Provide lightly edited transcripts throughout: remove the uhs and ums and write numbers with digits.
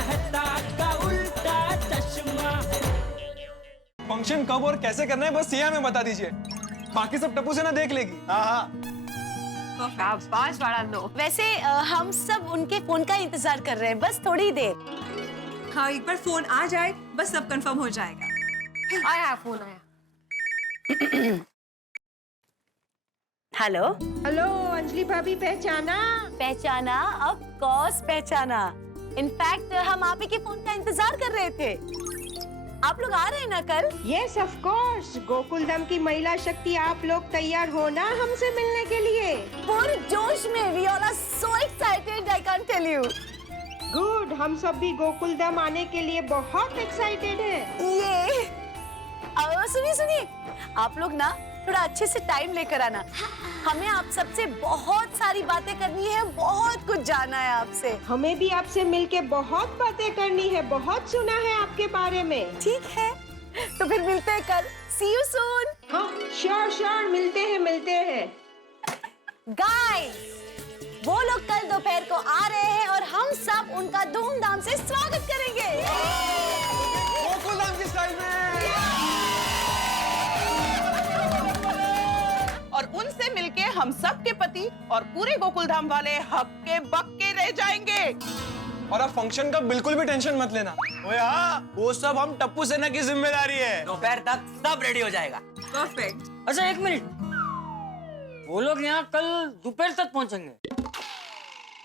रहता का उल्टा चश्मा। फंक्शन कब और कैसे करना है बस ये हमें बता दीजिए, बाकी सब टप्पू से ना देख लेगी। हाँ। शाबाश वाला लो। वैसे हम सब उनके फोन का इंतजार कर रहे हैं, बस थोड़ी देर। हाँ, एक बार फोन आ जाए बस सब कंफर्म हो जाएगा। आया फोन आया। हेलो हेलो अंजलि भाभी, पहचाना? ऑफ कोर्स पहचाना। इनफैक्ट हम आप ही के फोन का इंतजार कर रहे थे। आप लोग आ रहे हैं ना कल? Yes of course. गोकुलधाम की महिला शक्ति, आप लोग तैयार हो ना हमसे मिलने के लिए? पूरे जोश में। We all are so excited, I can't tell you. Good, हम सब भी गोकुलधाम आने के लिए बहुत एक्साइटेड हैं। ये सुनिए सुनिए, आप लोग ना थोड़ा अच्छे से टाइम लेकर आना। हमें आप सबसे बहुत सारी बातें करनी है, बहुत कुछ जानना है आपसे। हमें भी आपसे मिलके बहुत बातें करनी है, बहुत सुना है आपके बारे में। ठीक है, तो फिर मिलते हैं कल। सी यू सून। हाँ श्योर, मिलते हैं। गाइस, वो लोग कल दोपहर को आ रहे हैं और हम सब उनका धूमधाम से स्वागत करेंगे। गोकुलधाम की स्टाइल में। और उनसे मिलके हम सब के पति और पूरे गोकुलधाम वाले हक्के बक्के रह जाएंगे। और आप फंक्शन का बिल्कुल भी टेंशन मत लेना। ओए हाँ, वो सब हम टप्पू सेना की जिम्मेदारी है। दोपहर तक सब रेडी हो जाएगा। परफेक्ट। अच्छा एक मिनट, वो लोग यहाँ कल दोपहर तक पहुँचेंगे,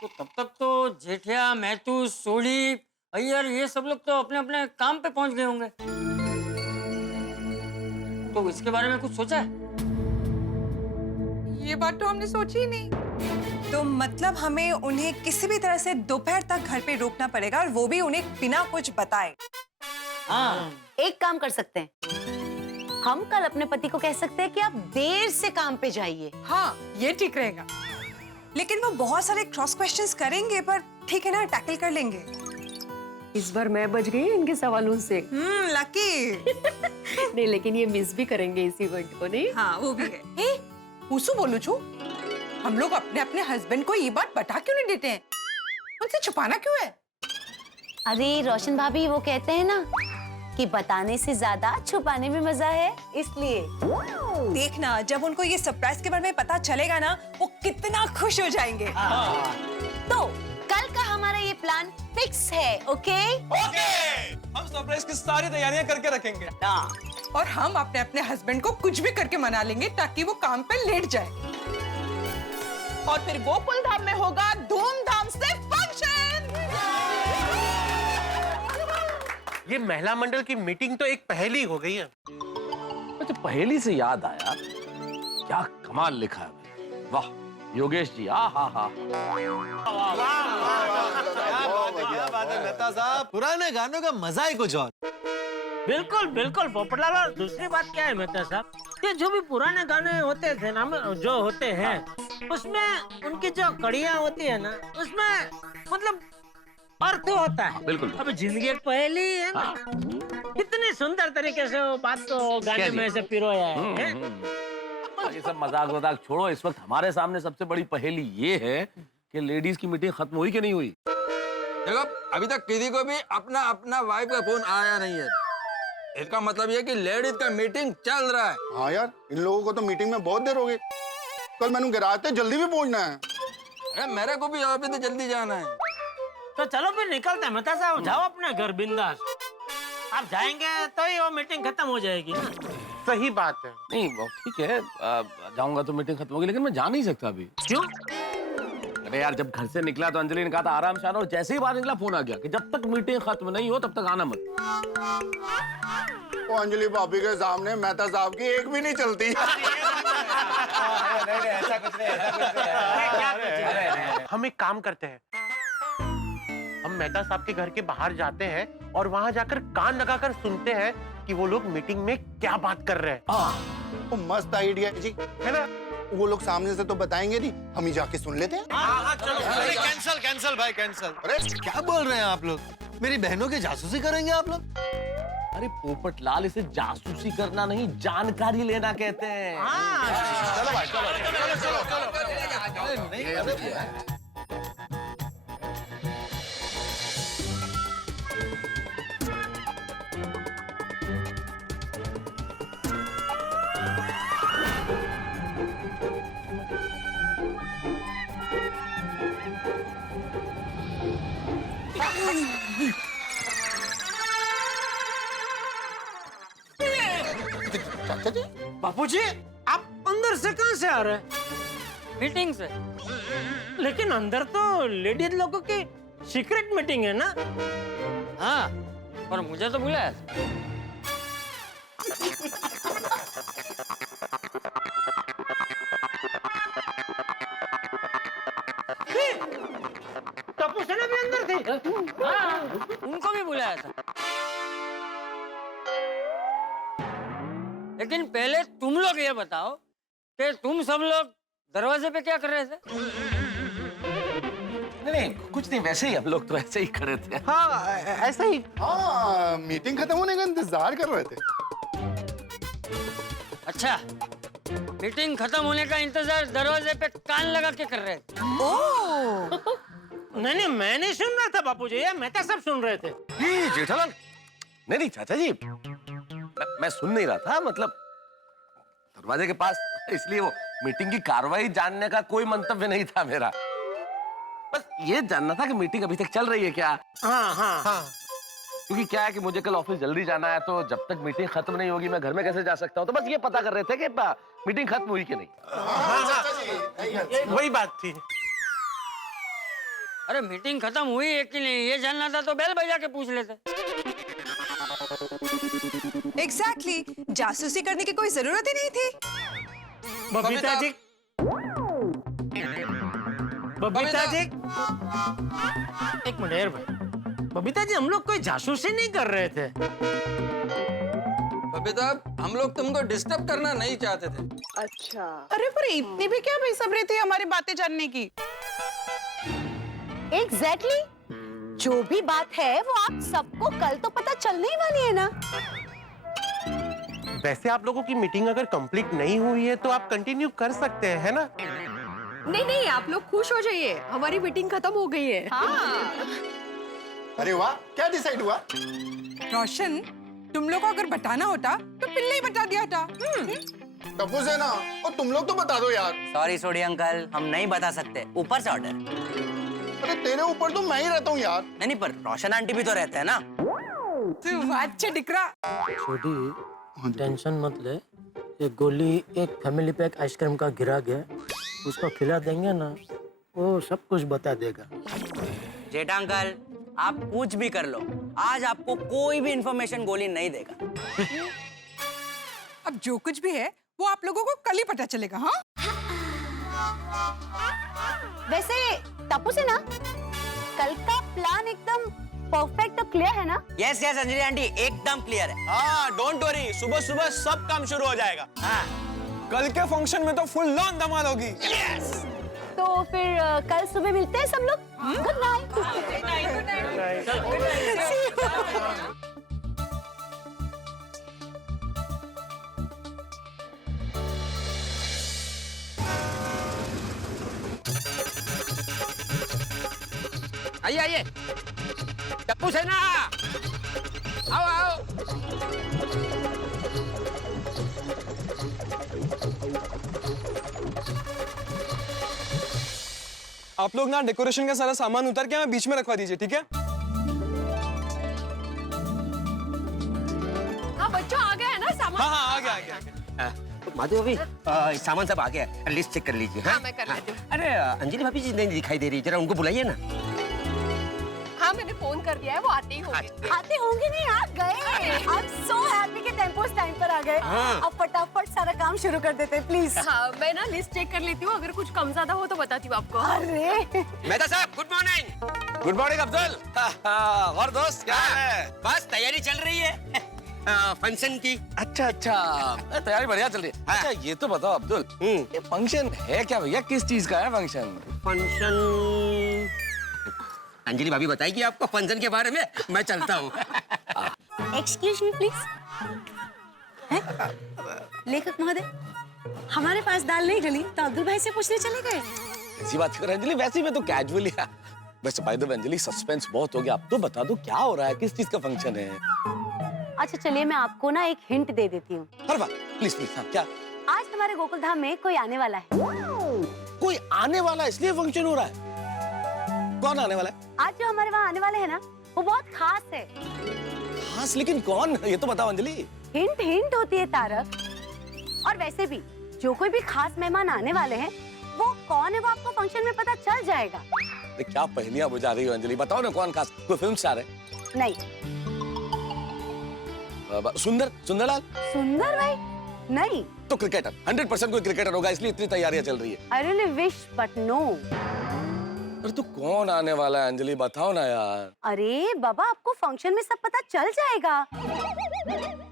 तो तब तक तो जेठिया, महतू, सोढ़ी, अय्यर ये सब लोग तो अपने अपने काम पे पहुँच गए होंगे। तो इसके बारे में कुछ सोचा है? ये बात तो हमने सोची ही नहीं। तो मतलब हमें उन्हें किसी भी तरह से दोपहर तक घर पे रोकना पड़ेगा, और वो भी उन्हें बिना कुछ बताए। हाँ, एक काम कर सकते हैं, हम कल अपने पति को कह सकते हैं कि आप देर से काम पे जाइए। हाँ, ये ठीक रहेगा। लेकिन वो बहुत सारे क्रॉस क्वेश्चंस करेंगे, पर ठीक है ना, टैकल कर लेंगे। इस बार मैं बच गई इनके सवालों से। लकी। नहीं, लेकिन ये मिस भी करेंगे इसी पॉइंट को, नहीं? हाँ, वो भी है। पूछू बोलू छू, हम लोग अपने अपने हस्बैंड को ये बात बता क्यों नहीं देते हैं? उनसे छुपाना क्यों है? अरे रोशन भाभी, वो कहते हैं ना कि बताने से ज्यादा छुपाने में मजा है, इसलिए। देखना, जब उनको ये सरप्राइज के बारे में पता चलेगा ना, वो कितना खुश हो जाएंगे। तो कल का हमारा ये प्लान फिक्स है, ओके? हम सरप्राइज की सारी तैयारियां करके रखेंगे। और हम अपने अपने हस्बैंड को कुछ भी करके मना लेंगे, ताकि वो काम पे लेट जाए। और फिर गोकुलधाम में होगा धूमधाम से फंक्शन। ये महिला मंडल की मीटिंग तो एक पहेली हो गई है। तो पहेली से याद आया, क्या कमाल लिखा है। वाह योगेश जी, हा। क्या बात है मेहता साहब, पुराने गानों का मजा ही कुछ और। बिल्कुल पोपटलाल। और दूसरी बात क्या है मेहता साहब, ये जो भी पुराने गाने होते थे ना, जो होते हैं, उसमें उनकी जो कड़ियाँ होती है ना, उसमें मतलब अर्थ होता है। बिल्कुल। अब जिंदगी एक पहेली है ना। कितनी सुंदर तरीके से वो बात को गाने में से पिरोया है। ये सब मजाक छोड़ो, इस वक्त हमारे सामने सबसे बड़ी पहेली ये है कि लेडीज की मीटिंग खत्म हुई कि नहीं हुई। देखो, अभी तक किसी को भी अपना अपना वाइफ का फोन आया नहीं है। इसका मतलब ये कि लेडीज का मीटिंग चल रहा है। हाँ यार, इन लोगों को तो मीटिंग में बहुत देर हो गई। कल मैंने गिराए थे, जल्दी भी पहुंचना है। अरे मेरे को भी ऑफिस जल्दी जाना है। तो चलो फिर निकलते हैं मेहता साहब, जाओ अपने घर बिंदास। आप जाएंगे तो ही वो मीटिंग खत्म हो जाएगी ना। सही बात है। नहीं वो ठीक है, जाऊंगा तो मीटिंग खत्म होगी, लेकिन मैं जा नहीं सकता अभी। क्यों? अरे यार, जब घर से निकला तो अंजलि ने कहा था आराम से आना, और जैसे ही बाहर निकला फोन आ गया कि जब तक मीटिंग खत्म नहीं हो तब तक आना मत। तो अंजलि भाभी के सामने मेहता साहब की एक भी नहीं चलती। ऐसा कुछ नहीं। हम एक काम करते हैं, हम मेहता साहब के घर के बाहर जाते हैं और वहां जाकर कान लगाकर सुनते हैं कि वो लोग मीटिंग में क्या बात कर रहे हैं। वो मस्त आइडिया जी, है ना? वो लोग सामने से तो बताएंगे नहीं, हम ही जाके सुन लेते हैं। चलो कैंसल भाई, कैंसल। अरे क्या बोल रहे हैं आप लोग? मेरी बहनों की जासूसी करेंगे आप लोग? अरे पोपटलाल, इसे जासूसी करना नहीं, जानकारी लेना कहते हैं। चलो भाई, चलो। चाचा जी बापूजी, आप अंदर से कहाँ से आ रहे हैं? मीटिंग से। लेकिन अंदर तो लेडीज लोगों की सीक्रेट मीटिंग है ना? हाँ, पर मुझे तो बुलाया। टप्पू सेना भी अंदर थी? हाँ, उनको भी बुलाया था। लेकिन पहले तुम लोग ये बताओ कि तुम सब लोग दरवाजे पे क्या कर रहे थे? नहीं, कुछ नहीं, वैसे ही हम लोग तो ऐसे ही खड़े थे। हाँ, ऐसा ही। हाँ, मीटिंग खत्म होने का इंतजार कर रहे थे। अच्छा, मीटिंग खत्म होने का इंतजार दरवाजे पे कान लगा के कर रहे थे। नहीं, मैं नहीं सुन रहा था बापूजी, ये मेहता सब सुन रहे थे। ये जेठालाल, नहीं चाचा जी, मैं सुन नहीं रहा था, मतलब दरवाजे के पास, इसलिए वो मीटिंग की कार्रवाई जानने का कोई मंतव्य नहीं था मेरा। बस ये जानना था कि मीटिंग अभी तक चल रही है क्या। हाँ। क्योंकि क्या है कि मुझे कल ऑफिस जल्दी जाना है, तो जब तक मीटिंग खत्म नहीं होगी मैं घर में कैसे जा सकता हूँ। तो बस ये पता कर रहे थे कि मीटिंग खत्म हुई कि नहीं। वही बात थी। अरे मीटिंग खत्म हुई है कि नहीं ये जानना था तो बेल बजा के पूछ लेते। एग्जैक्टली, जासूसी करने की कोई जरूरत ही नहीं थी। बबीता जी, एक मिनट भाई। बबीता जी, हम लोग कोई जासूसी नहीं कर रहे थे। बबीता, हम लोग तुमको डिस्टर्ब करना नहीं चाहते थे। अच्छा, अरे पर इतनी भी क्या बेसब्री थी हमारी बातें जानने की? एग्जैक्टली, जो भी बात है वो आप सबको कल तो पता चलने ही वाली है ना। वैसे आप लोगों की मीटिंग अगर कंप्लीट नहीं हुई है तो आप कंटिन्यू कर सकते हैं, है ना? नहीं, आप लोग खुश हो जाइए, हमारी मीटिंग खत्म हो गई है। हाँ। अरे वाह, क्या डिसाइड हुआ? रोशन, तुम लोग को अगर बताना होता तो पहले ही बता दिया था। टप्पू सेना, और तुम लोग तो बता दो यार। सॉरी सोडी अंकल, हम नहीं बता सकते, ऊपर से ऑर्डर। अरे तेरे ऊपर तो मैं ही रहता हूँ यार। नहीं, पर रोशन आंटी भी तो रहते हैं ना। अच्छा डिकरा, छोटी टेंशन मत ले, ये गोली एक फैमिली पैक आइसक्रीम का गिरा गया, उसको खिला देंगे ना, वो सब कुछ बता देगा। जेठा अंकल, आप कुछ भी कर लो, आज आपको कोई भी इंफॉर्मेशन गोली नहीं देगा। अब जो कुछ भी है वो आप लोगों को कल ही पता चलेगा। हाँ, वैसे टप्पू से ना, कल का प्लान एकदम परफेक्ट और क्लियर है ना? यस अंजलि आंटी, एकदम क्लियर है। हाँ, डोंट वरी, सुबह सुबह सब काम शुरू हो जाएगा। हाँ। कल के फंक्शन में तो फुल लॉन धमाल होगी। तो फिर कल सुबह मिलते हैं सब लोग। Good night. आइए, टप्पू सेना, आओ। आप लोग ना डेकोरेशन का सारा सामान उतार के हमें बीच में रखवा दीजिए, ठीक है? हाँ बच्चों, आ गया है ना सामान? हाँ, आ गया। माधु भाभी, सामान सब आ गया, लिस्ट चेक कर लीजिए। हाँ, मैं कर लेती हूँ। अरे अंजलि भाभी जी नहीं दिखाई दे रही, जरा उनको बुलाइए ना। हाँ, मैंने फोन कर दिया है, वो आते ही होंगे। आते होंगे नहीं, आ गए। आई एम सो हैप्पी कि टेम्पोस टाइम पर आ गए। अब फटाफट सारा काम शुरू कर देते हैं, प्लीज। हाँ, मैं ना लिस्ट चेक कर लेती हूँ, अगर कुछ कम ज्यादा हो तो बताती हूँ आपको। अरे मेहता साहब, good morning. Good morning Abdul. और दोस्त क्या है? बस तैयारी चल रही है फंक्शन की। अच्छा, तैयारी बढ़िया चल रही है। अच्छा, ये तो बताओ अब्दुल, ये फंक्शन है क्या भैया? किस चीज का है फंक्शन? अंजलि भाभी बताएगी आपको फंक्शन के बारे में, मैं चलता हूँ। Excuse me please. लेखक महोदय, हमारे पास दाल नहीं गली तो अब्दुल भाई से पूछने चले गए। ऐसी बात कर अंजलि, वैसे ही मैं तो कैजुअली। वैसे by the way Anjali, suspense बहुत हो गया, अब तो बता दो क्या हो रहा है, किस चीज का फंक्शन है? अच्छा चलिए, मैं आपको ना एक हिंट दे देती हूँ। अरे वाह, प्लीज। हाँ, क्या? आज हमारे गोकुल धाम में कोई आने वाला है। कोई आने वाला, इसलिए फंक्शन हो रहा है? कौन आने वाला है? आज जो हमारे वहाँ आने वाले हैं ना, वो बहुत खास है। खास लेकिन कौन? ये तो बताओ अंजलि। हिंट हिंट होती है तारक। और वैसे भी जो कोई भी खास मेहमान आने वाले हैं, वो कौन है वो आपको फंक्शन में पता चल जाएगा। क्या पहेलियां बुझा रही हो अंजलि? बताओ ना कौन खास? कोई फिल्म स्टार है? नहीं। सुंदरलाल? सुंदर भाई? नहीं। तो क्रिकेटर, 100% कोई क्रिकेटर होगा, इसलिए इतनी तैयारियां चल रही है। I really wish but no। अरे तो कौन आने वाला है अंजलि, बताओ ना यार। अरे बाबा, आपको फंक्शन में सब पता चल जाएगा,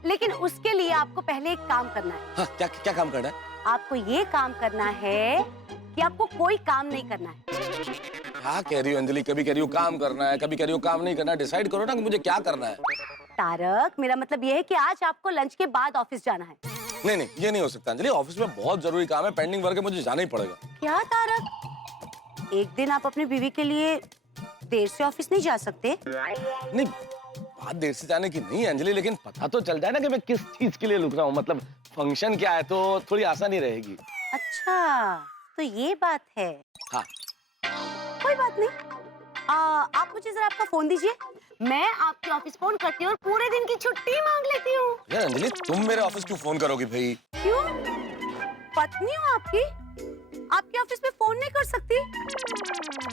लेकिन उसके लिए आपको पहले एक काम करना है। हाँ, क्या क्या काम करना है? आपको ये काम करना है कि आपको कोई काम नहीं करना है। क्या कह रही हो अंजलि? कभी कह रही हो काम करना है, कभी कह रही हो काम नहीं करना है। डिसाइड करो ना कि मुझे क्या करना है। तारक, मेरा मतलब ये है कि आज आपको लंच के बाद ऑफिस जाना है। नहीं नहीं, ये नहीं हो सकता अंजलि। ऑफिस में बहुत जरूरी काम है, पेंडिंग वर्क है, मुझे जाना ही पड़ेगा। क्या तारक, एक दिन आप अपनी बीवी के लिए देर से ऑफिस नहीं जा सकते? नहीं, बात देर से जाने की नहीं है अंजलि, लेकिन पता तो चल जाए ना कि मैं किस चीज के लिए रुक रहा हूँ। मतलब फंक्शन क्या है, तो थोड़ी आसानी रहेगी। अच्छा, तो ये बात है। हाँ। कोई बात नहीं। आप मुझे जरा आपका फोन दीजिए, मैं आपके ऑफिस फोन करती हूँ और पूरे दिन की छुट्टी मांग लेती हूँ। यार अंजलि, तुम मेरे ऑफिस क्यों फोन करोगी भाई? क्यों? पत्नी हूँ आपकी, आपके ऑफिस में फोन नहीं कर सकती?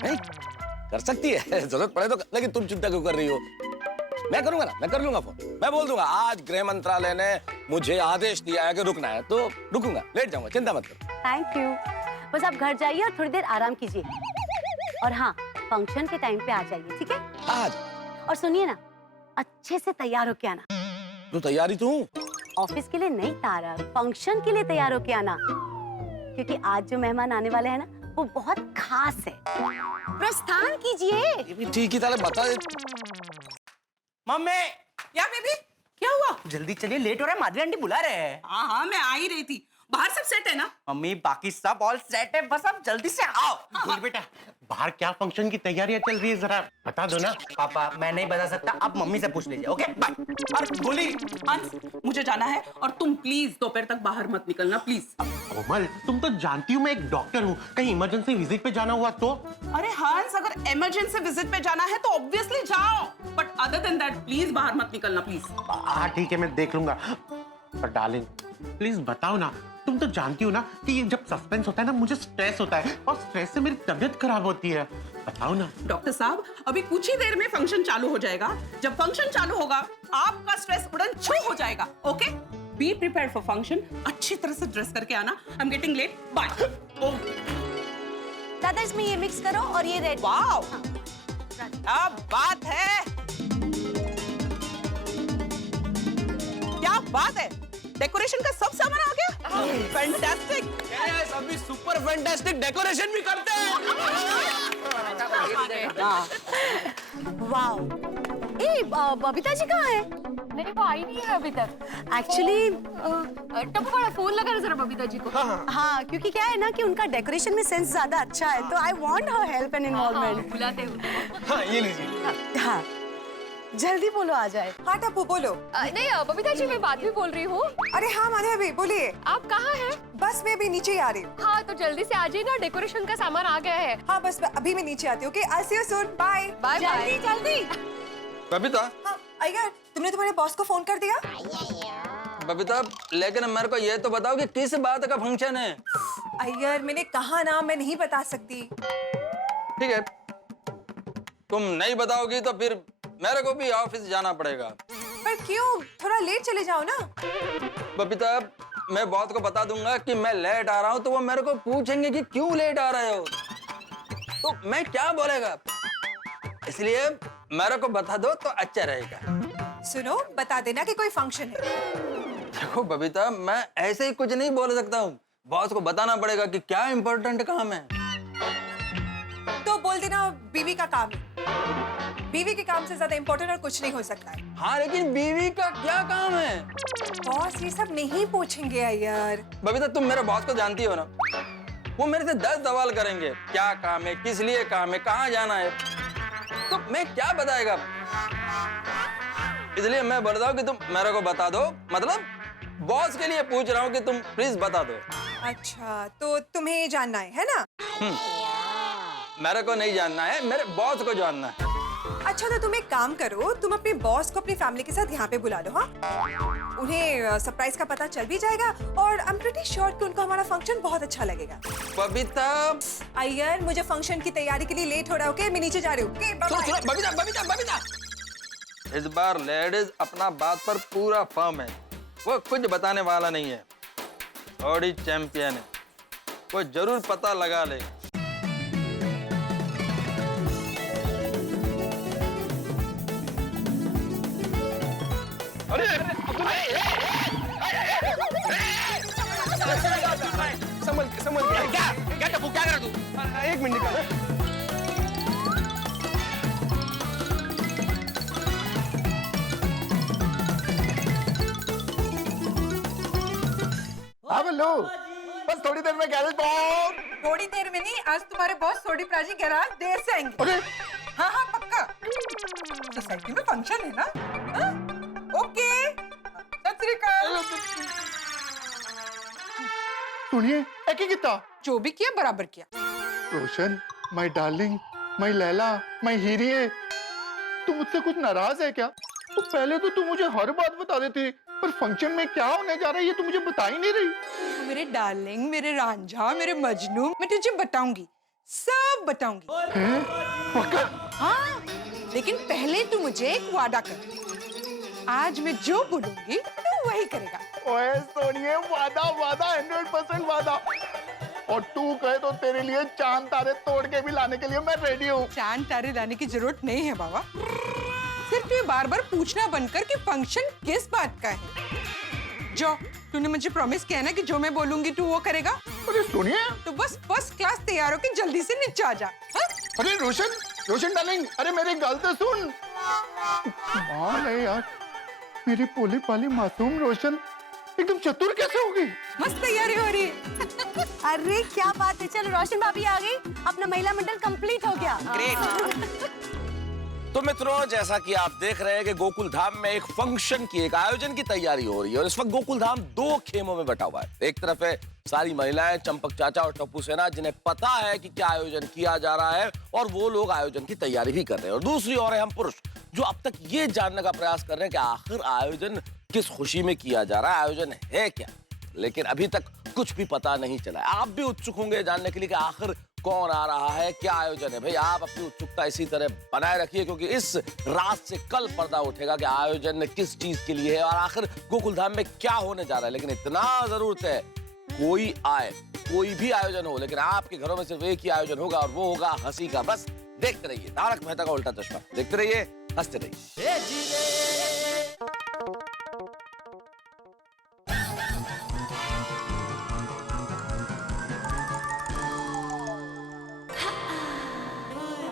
नहीं, कर सकती है, जरूरत पड़े तो, लेकिन तुम चिंता क्यों कर रही हो? मैं करूंगा ना, मैं कर लूंगा फोन। मैं बोल दूंगा आज गृह मंत्रालय ने मुझे आदेश दिया है कि रुकना है, तो रुकूंगा, लेट जाऊंगा, चिंता मत करो। Thank you. बस आप घर जाइए और थोड़ी देर आराम कीजिए, और हाँ, फंक्शन के टाइम पे आ जाइए, ठीक है? आज। और सुनिए ना, अच्छे से तैयार होके आना। तो तैयारी तो हूँ। ऑफिस के लिए नहीं तारक, फंक्शन के लिए तैयार होके आना, क्योंकि आज जो मेहमान आने वाले हैं ना, वो बहुत खास है। प्रस्थान कीजिए। ये भी ठीक ही तरह बता। मम्मी, क्या बेबी, क्या हुआ? जल्दी चलिए, लेट हो रहा है, माधवी आंटी बुला रहे हैं। हाँ हाँ, मैं आ ही रही थी। बाहर सब सेट है ना? मम्मी, बाकी सब ऑल सेट है, बस आप जल्दी से आओ। बोल बेटा, बाहर क्या फंक्शन की तैयारियां चल रही है, जरा बता दो ना। पापा, मैं नहीं बता सकता, आप मम्मी से पूछ लीजिए। Okay, bye. और बोली, हंस, मुझे जाना है और तुम प्लीज दोपहर तक बाहर मत निकलना, प्लीज। कोमल, तुम तो जानती हो मैं एक डॉक्टर हूँ, कहीं इमरजेंसी विजिट पे जाना हुआ तो? अरे हंस, अगर इमरजेंसी विजिट पे जाना है तो ऑब्वियसली जाओ, but other than that please बाहर मत निकलना, प्लीज। हाँ ठीक है, मैं देख लूंगा। पर डार्लिंग, प्लीज बताओ ना, तुम तो जानती हो ना कि ये जब सस्पेंस होता है ना, मुझे स्ट्रेस होता है, और स्ट्रेस से मेरी तबीयत खराब होती है। बताओ ना। डॉक्टर साहब, अभी कुछ ही देर में फंक्शन चालू हो जाएगा। जब फंक्शन चालू होगा, आपका स्ट्रेस उड़न छू हो जाएगा। Okay, be prepared for function. अच्छी तरह से ड्रेस करके आना। I am getting late, bye. दादा, इसमें ये मिक्स करो और ये रेड। वाओ, क्या बात है, क्या बात है। डेकोरेशन का सब सामान आ गया। फैंटास्टिक। यस, अभी सुपर फैंटास्टिक डेकोरेशन भी करते हैं। वाओ। ए, बबीता जी कहाँ है? नहीं, वो आई नहीं है अभी तक। एक्चुअली टप्पू बड़ा फोन लगा रहा जरा बबीता जी को। हाँ, क्योंकि क्या है ना कि उनका डेकोरेशन में सेंस ज्यादा अच्छा है, तो I want her help and involvement. बुलाते हैं। हाँ, ये लीजिए। हाँ, जल्दी बोलो, आ जाए। हाँ टप्पू बोलो। नहीं बबीता जी, मैं बात भी बोल रही हूँ। अरे हाँ माधवी, बोलिए। आप कहाँ हैं? बस मैं अभी नीचे ही आ रही हूँ। हाँ, तो जल्दी से आ जाइए ना, डेकोरेशन का सामान आ गया है। हाँ बस अभी मैं नीचे आती हूँ। Okay, I see you soon, bye. Bye bye. जल्दी जल्दी। बबीता, हाँ अय्यर, तुमने तुम्हारे बॉस को फोन कर दिया? बबीता, लेकिन मेरे को ये तो बताओ कि किस बात का फंक्शन है? अय्यर, मैंने कहा ना, मैं नहीं बता सकती। ठीक है, तुम नहीं बताओगी तो फिर मेरे को भी ऑफिस जाना पड़ेगा। पर क्यों? थोड़ा लेट चले जाओ ना। बबीता, मैं बॉस को बता दूंगा कि मैं लेट आ रहा हूँ, तो वो मेरे को पूछेंगे कि क्यों लेट आ रहे हो, तो मैं क्या बोलेगा, इसलिए मेरे को बता दो तो अच्छा रहेगा। सुनो, बता देना कि कोई फंक्शन है। देखो बबीता, मैं ऐसे ही कुछ नहीं बोल सकता हूँ, बॉस को बताना पड़ेगा कि क्या इम्पोर्टेंट काम है। तो बोल देना बीवी का काम है। बीवी के काम से ज्यादा इम्पोर्टेंट और कुछ नहीं हो सकता है। हाँ, लेकिन बीवी का क्या काम है? बॉस ये सब नहीं पूछेंगे यार। बबीता, तुम मेरे बॉस को जानती हो ना, वो मेरे से 10 सवाल करेंगे। क्या काम है, किस लिए काम है, कहाँ जाना है, तो मैं क्या बताएगा? इसलिए मैं बोल रहा हूँ कि तुम मेरे को बता दो, मतलब बॉस के लिए पूछ रहा हूँ कि तुम प्लीज बता दो। अच्छा, तो तुम्हें ये जानना है ना? मेरे को नहीं जानना है, मेरे बॉस को जानना है। अच्छा तो तुम एक काम करो, तुम अपने बॉस को अपनी फैमिली के साथ यहाँ पे बुला लो। हाँ, उन्हें सरप्राइज का पता चल भी जाएगा और आई एम प्रीटी श्योर कि उनको हमारा फंक्शन बहुत अच्छा लगेगा। बबीता, अय्यर, मुझे फंक्शन की तैयारी के लिए लेट हो रहा है। ओके, मैं नीचे जा रही हूँ। ओके, बाय सुनो बाय। सुनो, बबीता बबीता बबीता, इस बार लेडीज अपना बात पर पूरा फर्म है, वो कुछ बताने वाला नहीं है। थोड़ी चैंपियन है, वो जरूर पता लगा ले। संभल क्या क्या टप्पू, क्या कर रहा तू? एक मिनट निकाल। हाँ बल्लू, बस थोड़ी देर में गैरेज पहुंच। थोड़ी देर में नहीं, आज तुम्हारे बॉस सोडी प्राजी गैराज देर से आएंगे। अरे हाँ हाँ पक्का, सोसाइटी में फंक्शन है ना। हाँ? ओके, सत श्री अकाल। सुनिए, एकी कितना जो भी किया बराबर किया। Roshan, my darling, my Laila, my हीरिये, तू मुझसे कुछ नाराज है क्या? तो पहले तो तू मुझे हर बात बता देती, पर फंक्शन में क्या होने जा रहा है ये तू मुझे बता ही नहीं रही। मेरे डार्लिंग, मेरे रांझा, मेरे मजनू, मैं तुझे बताऊंगी, सब बताऊंगी। हैं? पक्का? हाँ, लेकिन पहले तू मुझे एक वादा कर। आज मैं जो बोलूंगी तू वही करेगा। ओए सोनिए, वादा वादा 100% वादा। और तू कहे तो तेरे लिए चांद तारे तोड़ के भी लाने के लिए मैं रेडी हूँ। चांद तारे लाने की जरूरत नहीं है बाबा, सिर्फ ये बार बार पूछना बनकर कि फंक्शन किस बात का है। जो तूने मुझे प्रॉमिस किया ना कि जो मैं बोलूंगी तू वो करेगा। अरे सुनिए, तो बस फर्स्ट क्लास तैयार होकर जल्दी से नीचे आ जा। हाँ? अरे रोशन, रोशन डार्लिंग, अरे मेरी गल तो सुन। माँ है यार, मेरी पोली पाली मासूम रोशन एकदम चतुर कैसे होगी? मस्त तैयारी हो रही है। अरे क्या बात है, चलो रोशन भाभी आ गई, अपना महिला मंडल कंप्लीट हो गया। तो मित्रों, जैसा कि आप देख रहे हैं कि गोकुल धाम में एक फंक्शन की, एक आयोजन की तैयारी हो रही है और इस वक्त गोकुल धाम दो खेमों में बटा हुआ है। एक तरफ है सारी महिलाएं, चंपक चाचा और टप्पू सेना, जिन्हें पता है कि क्या आयोजन किया जा रहा है और वो लोग आयोजन की तैयारी भी कर रहे हैं। और दूसरी ओर है हम पुरुष, जो अब तक ये जानने का प्रयास कर रहे हैं कि आखिर आयोजन किस खुशी में किया जा रहा है, आयोजन है क्या। लेकिन अभी तक कुछ भी पता नहीं चला है। आप भी उत्सुक होंगे जानने के लिए कि आखिर कौन आ रहा है, क्या आयोजन है। भाई आप अपनी उत्सुकता इसी तरह बनाए रखिए, क्योंकि इस रात से कल पर्दा उठेगा कि आयोजन किस चीज के लिए है और आखिर गोकुल धाम में क्या होने जा रहा है। लेकिन इतना जरूर है, कोई आए, कोई भी आयोजन हो, लेकिन आपके घरों में सिर्फ एक ही आयोजन होगा और वो होगा हंसी का। बस देखते रहिए तारक मेहता का उल्टा चश्मा, देखते रहिए, हंसते रहिए।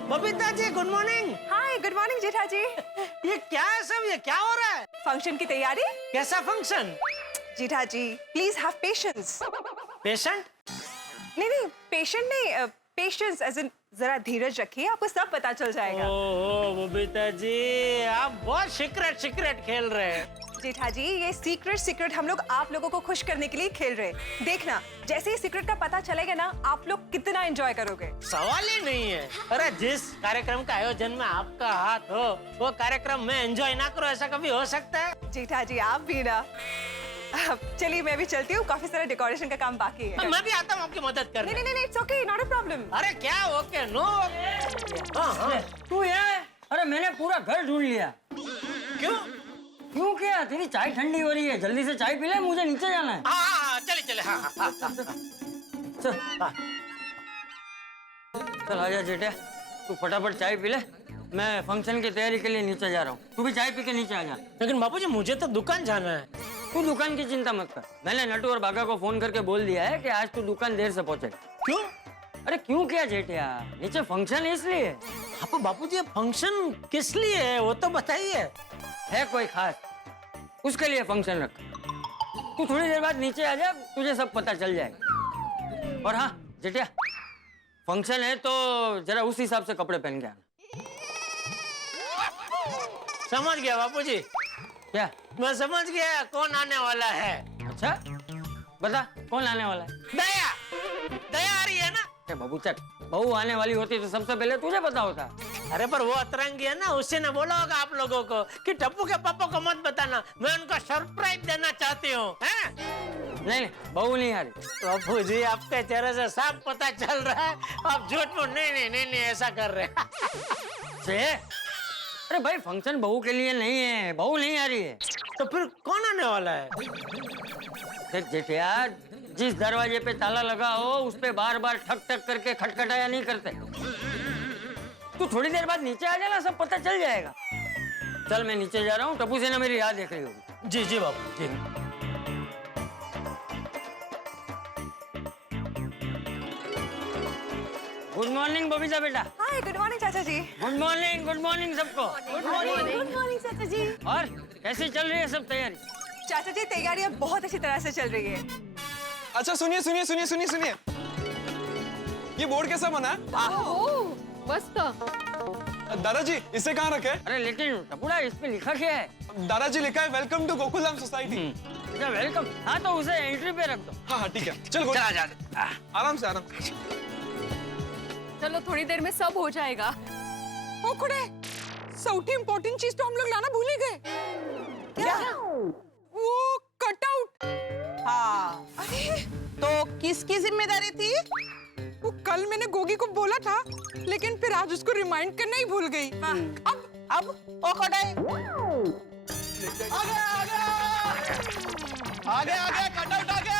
Babita ji good morning. हाय, गुड मॉर्निंग जेठा जी। ये क्या है सब, ये क्या हो रहा है? फंक्शन की तैयारी। कैसा function? Jetha ji please have patience. Patient? नहीं नहीं, पेशेंट नहीं, पेशेंस एज इन जरा धीरज रखिए, आपको सब पता चल जाएगा। ओहो बबीता जी, आप बहुत सीक्रेट खेल रहे हैं। जेठा जी, ये सीक्रेट हम लोग आप लोगों को खुश करने के लिए खेल रहे हैं। देखना, जैसे ही सीक्रेट का पता चलेगा ना, आप लोग कितना एंजॉय करोगे। सवाल ही नहीं है। अरे जिस कार्यक्रम का आयोजन में आपका हाथ हो, वो कार्यक्रम में एंजॉय ना करो, ऐसा कभी हो सकता है? जेठा जी आप भी ना। चलिए मैं भी चलती हूँ, काफी सारा डेकोरेशन का काम बाकी है। मैं भी आता हूँ आपकी मदद करने। नहीं नहीं नहीं, it's okay, not a problem. अरे क्या ओके नो? तू यहाँ है? अरे मैंने पूरा घर ढूंढ लिया। क्यों? क्यों क्या? तेरी चाय ठंडी हो रही है, जल्दी से चाय पी ले, मुझे नीचे जाना है। हाँ चले हाँ। चल आजा जेठा, तू फटाफट चाय पी ले, मैं फंक्शन की तैयारी के लिए नीचे जा रहा हूँ। तू भी चाय पी के नीचे आ जा। लेकिन बापूजी मुझे तो दुकान जाना है। तू दुकान की चिंता मत कर, मैंने नटू और बागा को फोन करके बोल दिया है कि आज तू दुकान देर से पहुंचेगा। क्यों? अरे क्यों क्या जेठिया, नीचे फंक्शन है इसलिए। आपको बापूजी फंक्शन किस लिए है वो तो बताइए। है कोई खास, उसके लिए फंक्शन रखा। तू थोड़ी देर बाद नीचे आ जा, तुझे सब पता चल जाएगा। और हाँ जेठिया, फंक्शन है तो जरा उस हिसाब से कपड़े पहन के आना। समझ गया बापूजी। क्या? मैं समझ गया कौन आने वाला है। अच्छा बता, कौन आने वाला है? दया आ रही है ना? बाबू चल बहू आने वाली होती तो सबसे पहले तुझे पता होता। अरे पर वो अतरंगी है ना, उससे ना बोला होगा आप लोगों को कि टप्पू के पापा को मत बताना, मैं उनको सरप्राइज देना चाहती हूँ। नहीं, बहू नहीं आ रही। टप्पू जी, आपके चेहरे से साफ पता चल रहा है आप झूठ बोल नहीं ऐसा कर रहे हैं। अरे भाई, फंक्शन बहू के लिए नहीं है, बहू नहीं आ रही है। तो फिर कौन आने वाला है? देख जेठिया, जिस दरवाजे पे ताला लगा हो उस पे बार बार ठक ठक करके खटखटाया नहीं करते। तू थोड़ी देर बाद नीचे आ जाना, सब पता चल जाएगा। चल मैं नीचे जा रहा हूँ, टप्पू से ना मेरी राह देख रही होगी। जी जी बाबू जी। गुड मॉर्निंग बबीता बेटा। हाय, गुड मॉर्निंग चाचा जी। गुड मॉर्निंग सबको। गुड मॉर्निंग चाचा जी। और कैसी चल रही है सब तैयारी? चाचा जी, तैयारियां बहुत अच्छी तरह से चल रही है। अच्छा सुनिए सुनिए सुनिए सुनिए सुनिए, ये बोर्ड कैसा बना है? ओह, मस्त। दादाजी इसे कहाँ रखे? अरे लेकिन टपुड़ा, इस पे लिखा क्या है? दादाजी लिखा है वेलकम टू गोकुलधाम सोसाइटी। अच्छा वेलकम, हाँ तो उसे एंट्री पे रख दो। हाँ हाँ ठीक है, चल चला जा। आराम से आराम से। चलो थोड़ी देर में सब हो जाएगा। ओ खुड़े, सौटी इम्पोर्टेंट चीज तो हम लोग लाना भूल ही गए। क्या? वो कटआउट। हाँ, अरे तो किसकी जिम्मेदारी थी? वो कल मैंने गोगी को बोला था, लेकिन फिर आज उसको रिमाइंड करना ही भूल गई। हाँ। अब ओ कोडाई आगे कटआउट आ गया।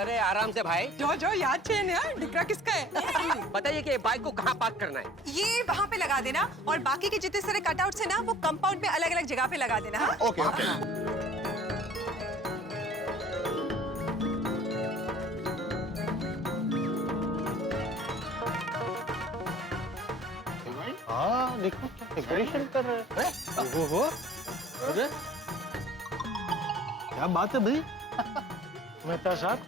अरे आराम से भाई, जो याद चाहिए ना, डिकरा किसका है? बताइए कि बाइक को कहाँ पार्क करना है। ये वहाँ पे लगा देना, और बाकी के जितने सारे कटआउट्स है ना, वो कंपाउंड में अलग अलग जगह पे लगा देना। हाँ? Okay okay. हाँ देखो क्या डेकोरेशन कर रहे हैं। ओहो, अरे क्या बात है भाई? मेहता साहब,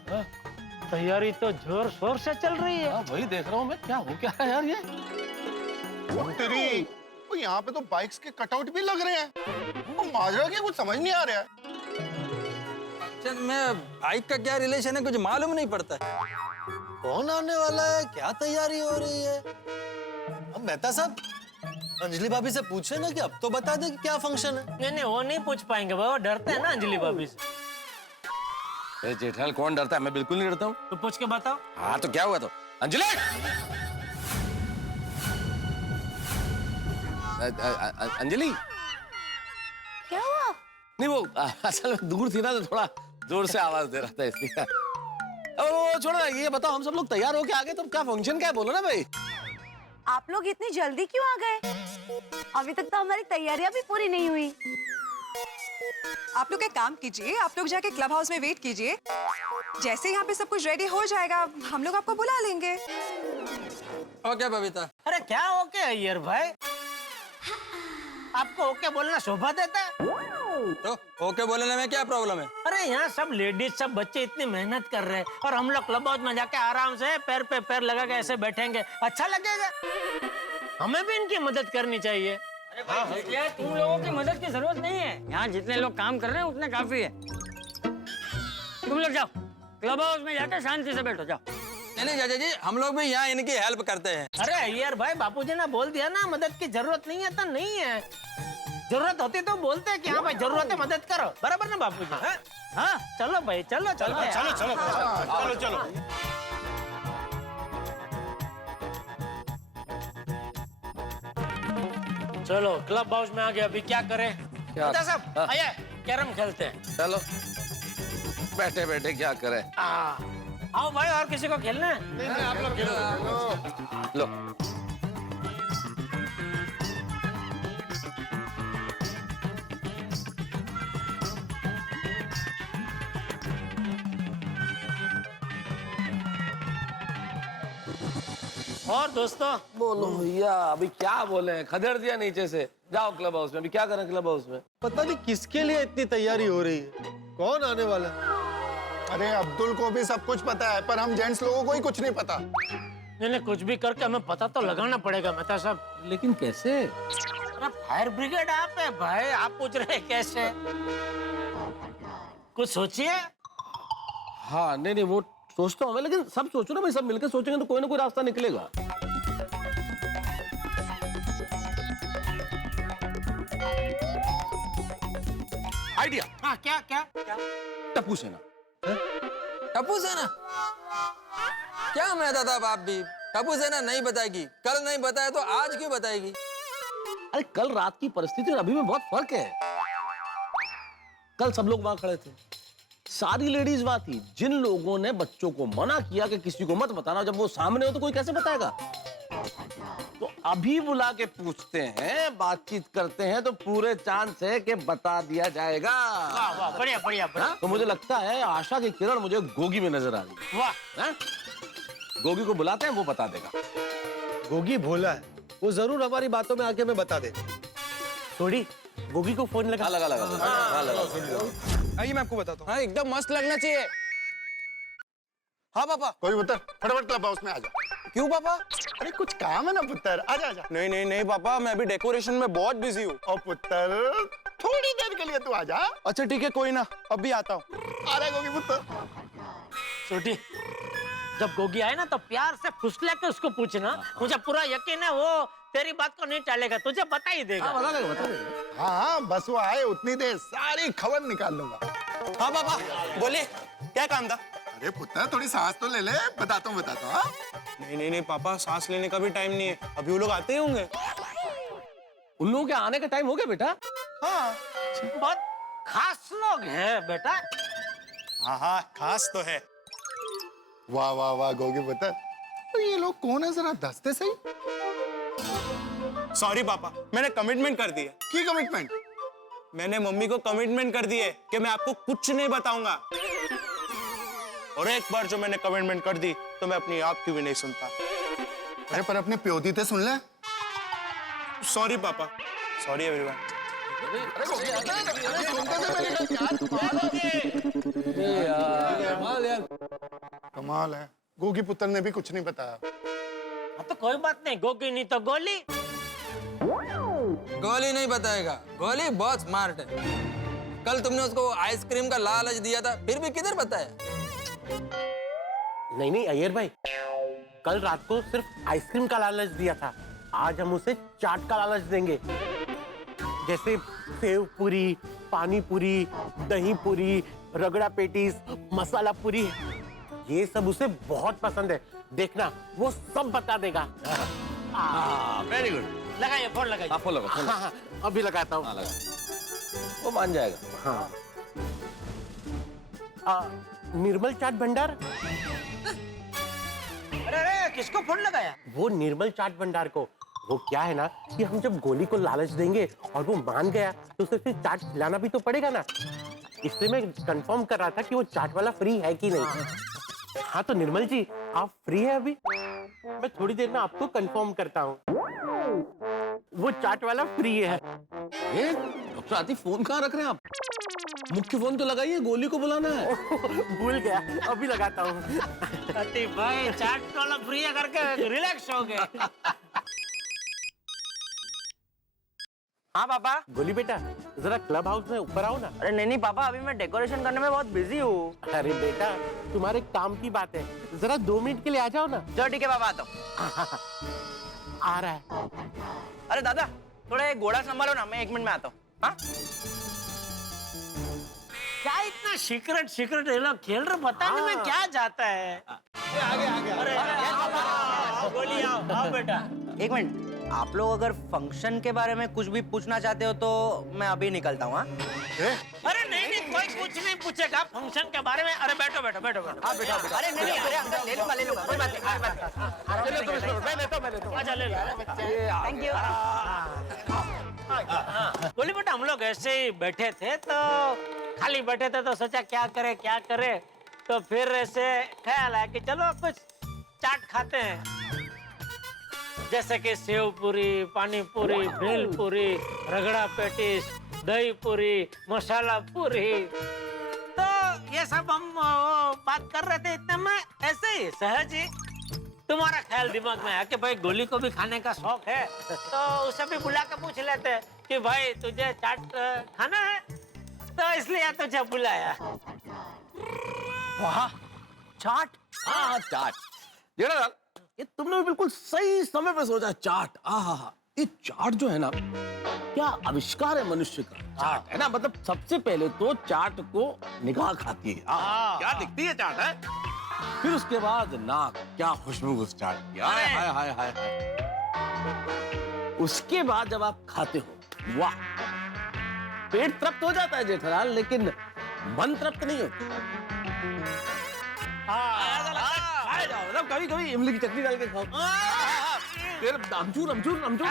तैयारी तो जोर शोर से चल रही है। वही देख रहा हूँ मैं, क्या हो क्या है यार ये? तेरी, तो यहाँ पे तो बाइक्स के कटआउट भी लग रहे हैं। तो माजरा क्या, कुछ समझ नहीं आ रहा है। फंक्शन में बाइक का क्या रिलेशन है, कुछ मालूम नहीं पड़ता। कौन आने वाला है, क्या तैयारी हो रही है? अब मेहता साहब, अंजलि भाभी से पूछे ना कि अब तो बता दे कि क्या फंक्शन है। नहीं वो नहीं पूछ पाएंगे बाबा, डरते हैं ना अंजलि भाभी से। जेठालाल कौन डरता है? मैं बिल्कुल नहीं डरता हूँ। तो पूछ के बताओ। हाँ तो क्या हुआ? तो अंजलि, अंजलि क्या हुआ? नहीं वो असल में दूर थी ना, तो थोड़ा जोर से आवाज दे रहा था इसलिए। अब वो छोड़ो, ये बताओ, हम सब लोग तैयार होके आ गए, तो क्या फंक्शन क्या है, बोलो ना भाई। आप लोग इतनी जल्दी क्यों आ गए? अभी तक तो हमारी तैयारियां भी पूरी नहीं हुई। आप लोग एक काम कीजिए, आप लोग जाके क्लब हाउस में वेट कीजिए। जैसे यहाँ पे सब कुछ रेडी हो जाएगा, हम लोग आपको बुला लेंगे। ओके बबीता। अरे क्या ओके अय्यर भाई, आपको ओके बोलना शोभा देता है? तो ओके बोलने में क्या प्रॉब्लम है? अरे यहाँ सब लेडीज, सब बच्चे इतनी मेहनत कर रहे हैं, और हम लोग क्लब हाउस में जाके आराम से पैर पे पैर लगा के ऐसे बैठेंगे, अच्छा लगेगा? हमें भी इनकी मदद करनी चाहिए। अरे भाई जेठिया, तुम लोगों की मदद की जरूरत नहीं है। यहाँ जितने लोग काम कर रहे हैं उतने काफी है। तुम लोग जाओ, क्लब हाउस में जाकर शांति से बैठो, जाओ। नहीं चाचा जी, हम लोग भी यहाँ इनकी हेल्प करते हैं। अरे अय्यर भाई, बापूजी ने बोल दिया ना मदद की जरूरत नहीं है तो नहीं है, जरूरत होती तो बोलते हैं कि हाँ भाई जरूरत है, मदद करो, बराबर ना बापूजी? हाँ चलो भाई, चलो चलो चलो चलो चलो चलो। चलो क्लब हाउस में आ गए, अभी क्या करें? क्या? साहब आइए, कैरम खेलते हैं। चलो बैठे बैठे क्या करें। आओ भाई, और किसी को खेलना है? नहीं आप लोग खेलो। लो और दोस्तों, बोलो भैया, अभी क्या बोले, खदेड़ दिया नीचे से। जाओ क्लब हाउस में, अभी क्या करें क्लब हाउस में? पता नहीं किसके लिए इतनी तैयारी हो रही है, कौन आने वाला है? अरे अब्दुल को भी सब कुछ पता है, पर हम जेंट्स लोगों को ही कुछ नहीं पता। नहीं कुछ भी करके हमें पता तो लगाना पड़ेगा मेहता साहब। लेकिन कैसे? अरे फायर ब्रिगेड आप है भाई, आप पूछ रहे हैं कैसे? कुछ सोचिए। हाँ नहीं वो सोचता हूँ मैं, लेकिन सब सोचो ना भाई, सब मिलकर सोचेंगे तो कोई ना कोई रास्ता निकलेगा। आइडिया। हाँ, क्या क्या क्या? टप्पू सेना। टप्पू सेना? क्या मैं दादा बाप भी, टप्पू सेना नहीं बताएगी, कल नहीं बताया तो आज क्यों बताएगी? अरे कल रात की परिस्थिति और अभी में बहुत फर्क है। कल सब लोग वहां खड़े थे, सारी लेडीज वहां थी। जिन लोगों ने बच्चों को मना किया कि किसी को मत बताना, जब वो सामने हो तो कोई कैसे बताएगा? तो अभी बुला के पूछते हैं, बातचीत करते हैं, तो पूरे चांस है कि बता दिया जाएगा। वाह वाह, बढ़िया बढ़िया बढ़िया। तो मुझे लगता है आशा की किरण मुझे गोगी में नजर आ रही। वाह। गोगी को बुलाते हैं, वो बता देगा। गोगी भोला है, वो जरूर हमारी बातों में आके में बता दे। थोड़ी गोगी को फोन लगा। लगा लगा आइए मैं आपको बताता हूँ। हाँ, एकदम मस्त लगना चाहिए। हाँ पापा, कोई पुत्र फटाफट क्लब हाउस में आ जा। क्यों पापा? अरे कुछ काम है ना पुत्र, आजा आजा। नहीं नहीं नहीं पापा, मैं अभी डेकोरेशन में बहुत बिजी हूँ। और पुत्र थोड़ी देर के लिए तू आ जा। अच्छा ठीक है, कोई ना, अभी आता हूँ। आ रहा है गोगी पुत्र। छोटी, जब गोगी आए ना तो प्यार से फुसले के उसको पूछना। मुझे पूरा यकीन है वो तेरी बात को नहीं टालेगा, तुझे बता ही देगा। बता देगा। हाँ बस वो आए उतनी देर सारी खबर निकाल लूंगा। हाँ पापा बोलिए, क्या काम था? अरे पुत्र थोड़ी सांस तो ले ले, बताता हूँ हाँ? नहीं नहीं नहीं पापा, सांस लेने का भी टाइम नहीं है, अभी वो लोग आते ही होंगे। उन लोगों के आने का टाइम हो गया बेटा। हाँ बहुत खास लोग हैं बेटा। हाँ हाँ, खास तो है। वाह वाह वाह गोगी पुत्र, तो ये लोग कौन है जरा दसते सही। सॉरी पापा, मैंने कमिटमेंट कर दी है। की कमिटमेंट? मैंने मम्मी को कमिटमेंट कर दी है कि मैं आपको कुछ नहीं बताऊंगा। और एक बार जो मैंने कमिटमेंट कर दी तो मैं अपनी आप की भी नहीं सुनता। अरे पर अपने प्योती थे सुन ले। सॉरी पापा, सॉरी एवरीवन। कमाल है, गोगी पुत्र ने भी कुछ नहीं बताया। हाँ तो कोई बात नहीं, गोगी नहीं तो गोली। गोली नहीं बताएगा, गोली बहुत स्मार्ट है। कल तुमने उसको आइसक्रीम का लालच दिया था, फिर भी किधर बताया? नहीं नहीं अय्यर भाई, कल रात को सिर्फ आइसक्रीम का लालच दिया था, आज हम उसे चाट का लालच देंगे। जैसे सेव पूरी, पानी पूरी, दही पूरी, रगड़ा पेटीज, मसाला पूरी, ये सब उसे बहुत पसंद है। देखना वो सब बता देगा। Very good. लगाइए फोन, लगाइए। हाँ फोन लगा। हाँ हाँ अभी लगाता हूँ। हाँ लगा, वो मान जाएगा। हाँ निर्मल चाट भंडार। अरे अरे, किसको फोन लगाया? वो निर्मल चाट भंडार को। वो क्या है ना कि हम जब गोली को लालच देंगे और वो मान गया तो उसे फिर चाट खिलाना भी तो पड़ेगा ना, इसलिए मैं कंफर्म कर रहा था कि वो चाट वाला फ्री है कि नहीं। हाँ तो निर्मल जी आप फ्री है अभी? मैं थोड़ी देर में आपको कंफर्म करता हूँ। वो चाट वाला फ्री है। डॉक्टर आतिफ फोन कहाँ रख रहे हैं आप? मुख्य फोन तो लगाइए, गोली को बुलाना है। भूल गया, अभी लगाता हूँ। अति भाई चाट वाला फ्री है करके रिलैक्स हो गए। हाँ पापा। गोली बेटा जरा क्लब हाउस में ऊपर आओ ना। अरे नहीं नहीं पापा, अभी मैं डेकोरेशन करने में बहुत बिजी हूँ। अरे बेटा तुम्हारे काम की बात है, जरा 2 मिनट के लिए आ जाओ ना। चलो ठीक है पापा, आता हूँ। आ रहा है। अरे दादा थोड़ा एक घोड़ा संभालो ना, मैं 1 मिनट में आता हूँ। हाँ क्या इतना सीक्रेट सीक्रेट ये लोग खेल रहे, बताने में क्या जाता है? आगे आगे। अरे आओ गोली, आओ बेटा। 1 मिनट, आप लोग अगर फंक्शन के बारे में कुछ भी पूछना चाहते हो तो मैं अभी निकलता हूँ। हाँ अरे नहीं नहीं, कोई कुछ नहीं पूछेगा फंक्शन के बारे में। अरे बैठो बैठो बैठो बैठो। हाँ बेटा, अरे नहीं नहीं, अरे अंकल ले लूंगा कोई बात नहीं। अच्छा ले लो। Thank you. बोली बेटा, हम लोग ऐसे ही बैठे थे तो खाली बैठे थे तो सोचा क्या करे, तो फिर ऐसे ख्याल आया कि चलो कुछ चाट खाते हैं, जैसे कि सेव पूरी, पानी पूरी, भेल पूरी, रगड़ा पेटिस, दही पूरी, मसाला पूरी। तो ये सब हम बात कर रहे थे, इतने में ऐसे ही सहज ही तुम्हारा ख्याल दिमाग में आया कि भाई गोली को भी खाने का शौक है, तो उसे भी बुला के पूछ लेते कि भाई तुझे चाट खाना है, तो इसलिए तुझे बुलाया। वाह, चाट हाँ चाट। जेठालाल, ये तुमने भी बिल्कुल सही समय पे सोचा। चाट, आहा, ये चाट जो है ना, क्या आविष्कार है मनुष्य का। चाट है ना, मतलब सबसे पहले तो चाट को निगाह खाती है। क्या दिखती है चाट है। फिर उसके बाद नाक, क्या खुशबू उस चाट की। हाय हाय हाय हाय हाय। उसके बाद जब आप खाते हो, वाह, पेट तृप्त हो जाता है जेठालाल, लेकिन मन तृप्त नहीं होता। मतलब कभी कभी इमली की चटनी डाल के खाओ, फिर अमचूर अमचूर अमचूर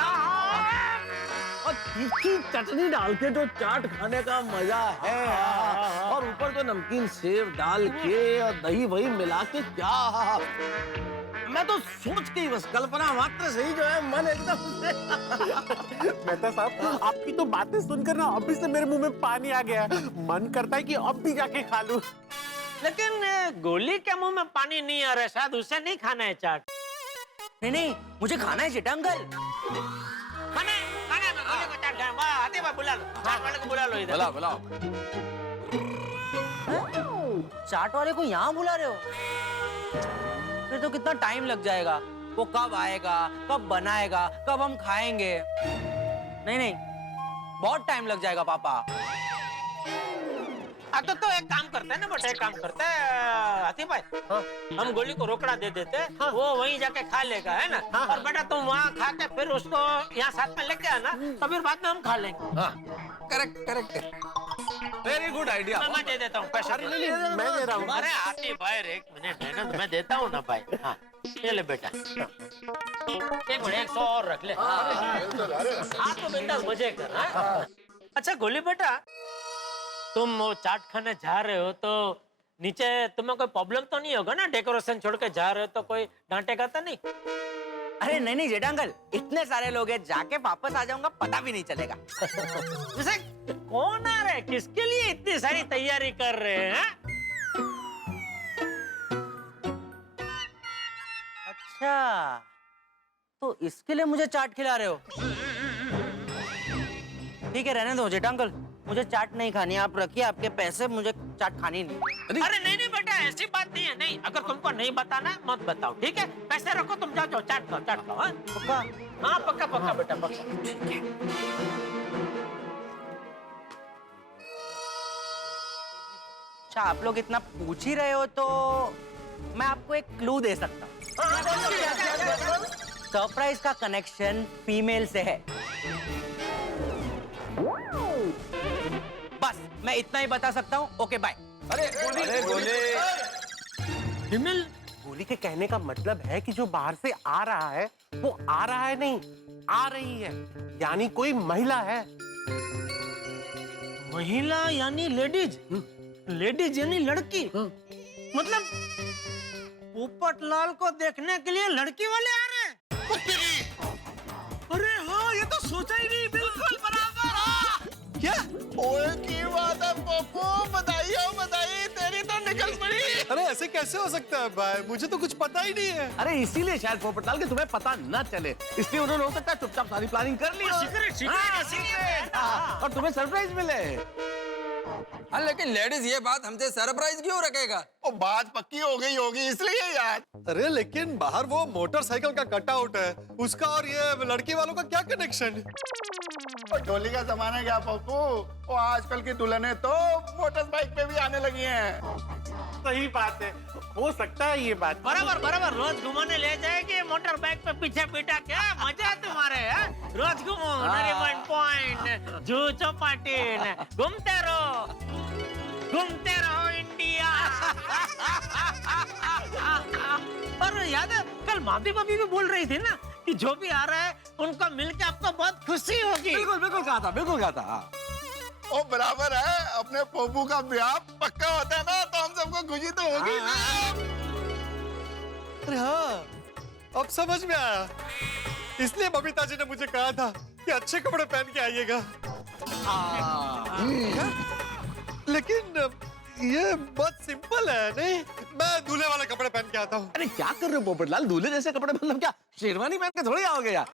और तीखी चटनी डाल के जो चाट खाने का मजा है, और ऊपर जो नमकीन सेव डाल के और दही वही मिला के, क्या मैं तो सोच के ही बस कल्पना मात्र से ही जो है मन एकदम से मेहता साहब, आपकी तो बातें सुनकर ना अभी से मेरे मुंह में पानी आ गया। मन करता है कि अब भी जाके खा लूं। लेकिन गोली के मुंह में पानी नहीं आ रहा है, शायद उसे नहीं खाना है चाट। नहीं नहीं, मुझे खाना है जेठा अंकल। खाना है गोली को चाट खाना। वाह, आते वाह, बुला लो चाट वाले को, बुला लो इधर। बुलाओ बुलाओ। चाट वाले को यहाँ बुला रहे हो? फिर तो कितना टाइम लग जाएगा। वो कब आएगा, कब बनाएगा, कब हम खाएंगे? नहीं नहीं, बहुत टाइम लग जाएगा पापा। तो एक काम करते हैं ना बेटा, एक काम करते हैं हाथी भाई, हम गोली को रोकड़ा दे देते हैं, वो वहीं जाके खा लेगा, है ना। और बेटा तुम वहाँ खा के फिर उसको यहाँ साथ में लेके आना, तो फिर बाद में हम खा लेंगे। Correct correct, very good idea. मैं दे देता हूँ पैसा। मैं दे रहा हूँ। अरे हाथी भाई, एक मिनट है ना, मैं देता हूँ ना भाई। हाँ, ये ले बेटा, एक मिनट, 100 और रख ले। हाँ तो बिंदास मजे कर। अच्छा गोली बेटा, तुम वो चाट खाने जा रहे हो तो नीचे तुम्हें कोई प्रॉब्लम तो नहीं होगा ना? डेकोरेशन छोड़ के जा रहे हो तो कोई डांटेगा तो नहीं? अरे नहीं नहीं जेठा अंकल, इतने सारे लोग हैं, जाके वापस आ जाऊंगा, पता भी नहीं चलेगा। वैसे कौन आ रहा है, किसके लिए इतनी सारी तैयारी कर रहे हैं? अच्छा, तो इसके लिए मुझे चाट खिला रहे हो? ठीक है, रहने दो जेठा अंकल, मुझे चाट नहीं खानी। आप रखिए आपके पैसे, मुझे चाट खानी नहीं। अरे नहीं नहीं बेटा, ऐसी बात नहीं है। नहीं, अगर तुमको नहीं बताना मत बताओ, ठीक है? पैसे रखो, तुम जाओ जाओ, चाट खाओ, चाट खाओ। हाँ पक्का? हाँ पक्का पक्का बेटा, पक्का। अच्छा, आप लोग इतना पूछ ही रहे हो तो मैं आपको एक क्लू दे सकता हूँ। सरप्राइज का कनेक्शन फीमेल से है। बस मैं इतना ही बता सकता हूँ। Okay bye. अरे गोली, फीमेल? गोली के कहने का मतलब है कि जो बाहर से आ रहा है वो आ रहा है नहीं, आ रही है, यानी कोई महिला है। महिला यानी लेडीज? लेडीज यानी लड़की? मतलब पोपटलाल को देखने के लिए लड़की वाले आ रहे हैं? अरे हाँ, ये तो सोचा ही नहीं। बिल्कुल बराबर। क्या? ओए की बात है पप्पू, बधाई हो बधाई, तेरी तो निकल पड़ी। अरे ऐसे कैसे हो सकता है भाई, मुझे तो कुछ पता ही नहीं है। अरे इसीलिए शायद पोपटलाल के तुम्हें पता न चले, इसलिए उन्होंने हो सकता है चुपचाप सारी प्लानिंग कर ली और तुम्हें सरप्राइज मिले। हाँ लेकिन लेडीज ये बात हमसे सरप्राइज क्यों रखेगा? ओ बात पक्की हो गई होगी इसलिए यार। अरे लेकिन बाहर वो मोटरसाइकिल का कटआउट है, उसका और ये लड़की वालों का क्या कनेक्शन? डोली का जमाना है क्या पप्पू? वो आजकल की दुल्हनें तो मोटर बाइक पे भी आने लगी हैं। सही बात है, हो सकता है ये बात। बराबर बराबर, रोज घुमाने ले जाएगी मोटर बाइक पे पीछे पीटा। क्या मजा है तुम्हारे? है रोज घूमो नरीमन पॉइंट, जुहू चौपाटी, घूमते रहो इंडिया। और याद है कल माधवी भाभी भी बोल रही थी ना कि जो भी आ रहा है उनको मिलके आपको बहुत खुशी होगी। बिल्कुल बिल्कुल कहा था, बिल्कुल कहा था। ओ बराबर है, अपने पप्पू का ब्याह पक्का होता है ना तो हम सबको खुशी तो होगी ना। अरे हाँ, अब समझ में आया, इसलिए बबीता जी ने मुझे कहा था कि अच्छे कपड़े पहन के आइएगा। लेकिन ये बहुत सिंपल है नहीं? मैं दूल्हे वाले कपड़े पहन के आता हूँ। अरे क्या कर रहे हो पोपटलाल, दूल्हे जैसे कपड़े मतलब क्या शेरवानी पहन के थोड़ी आओगे यार?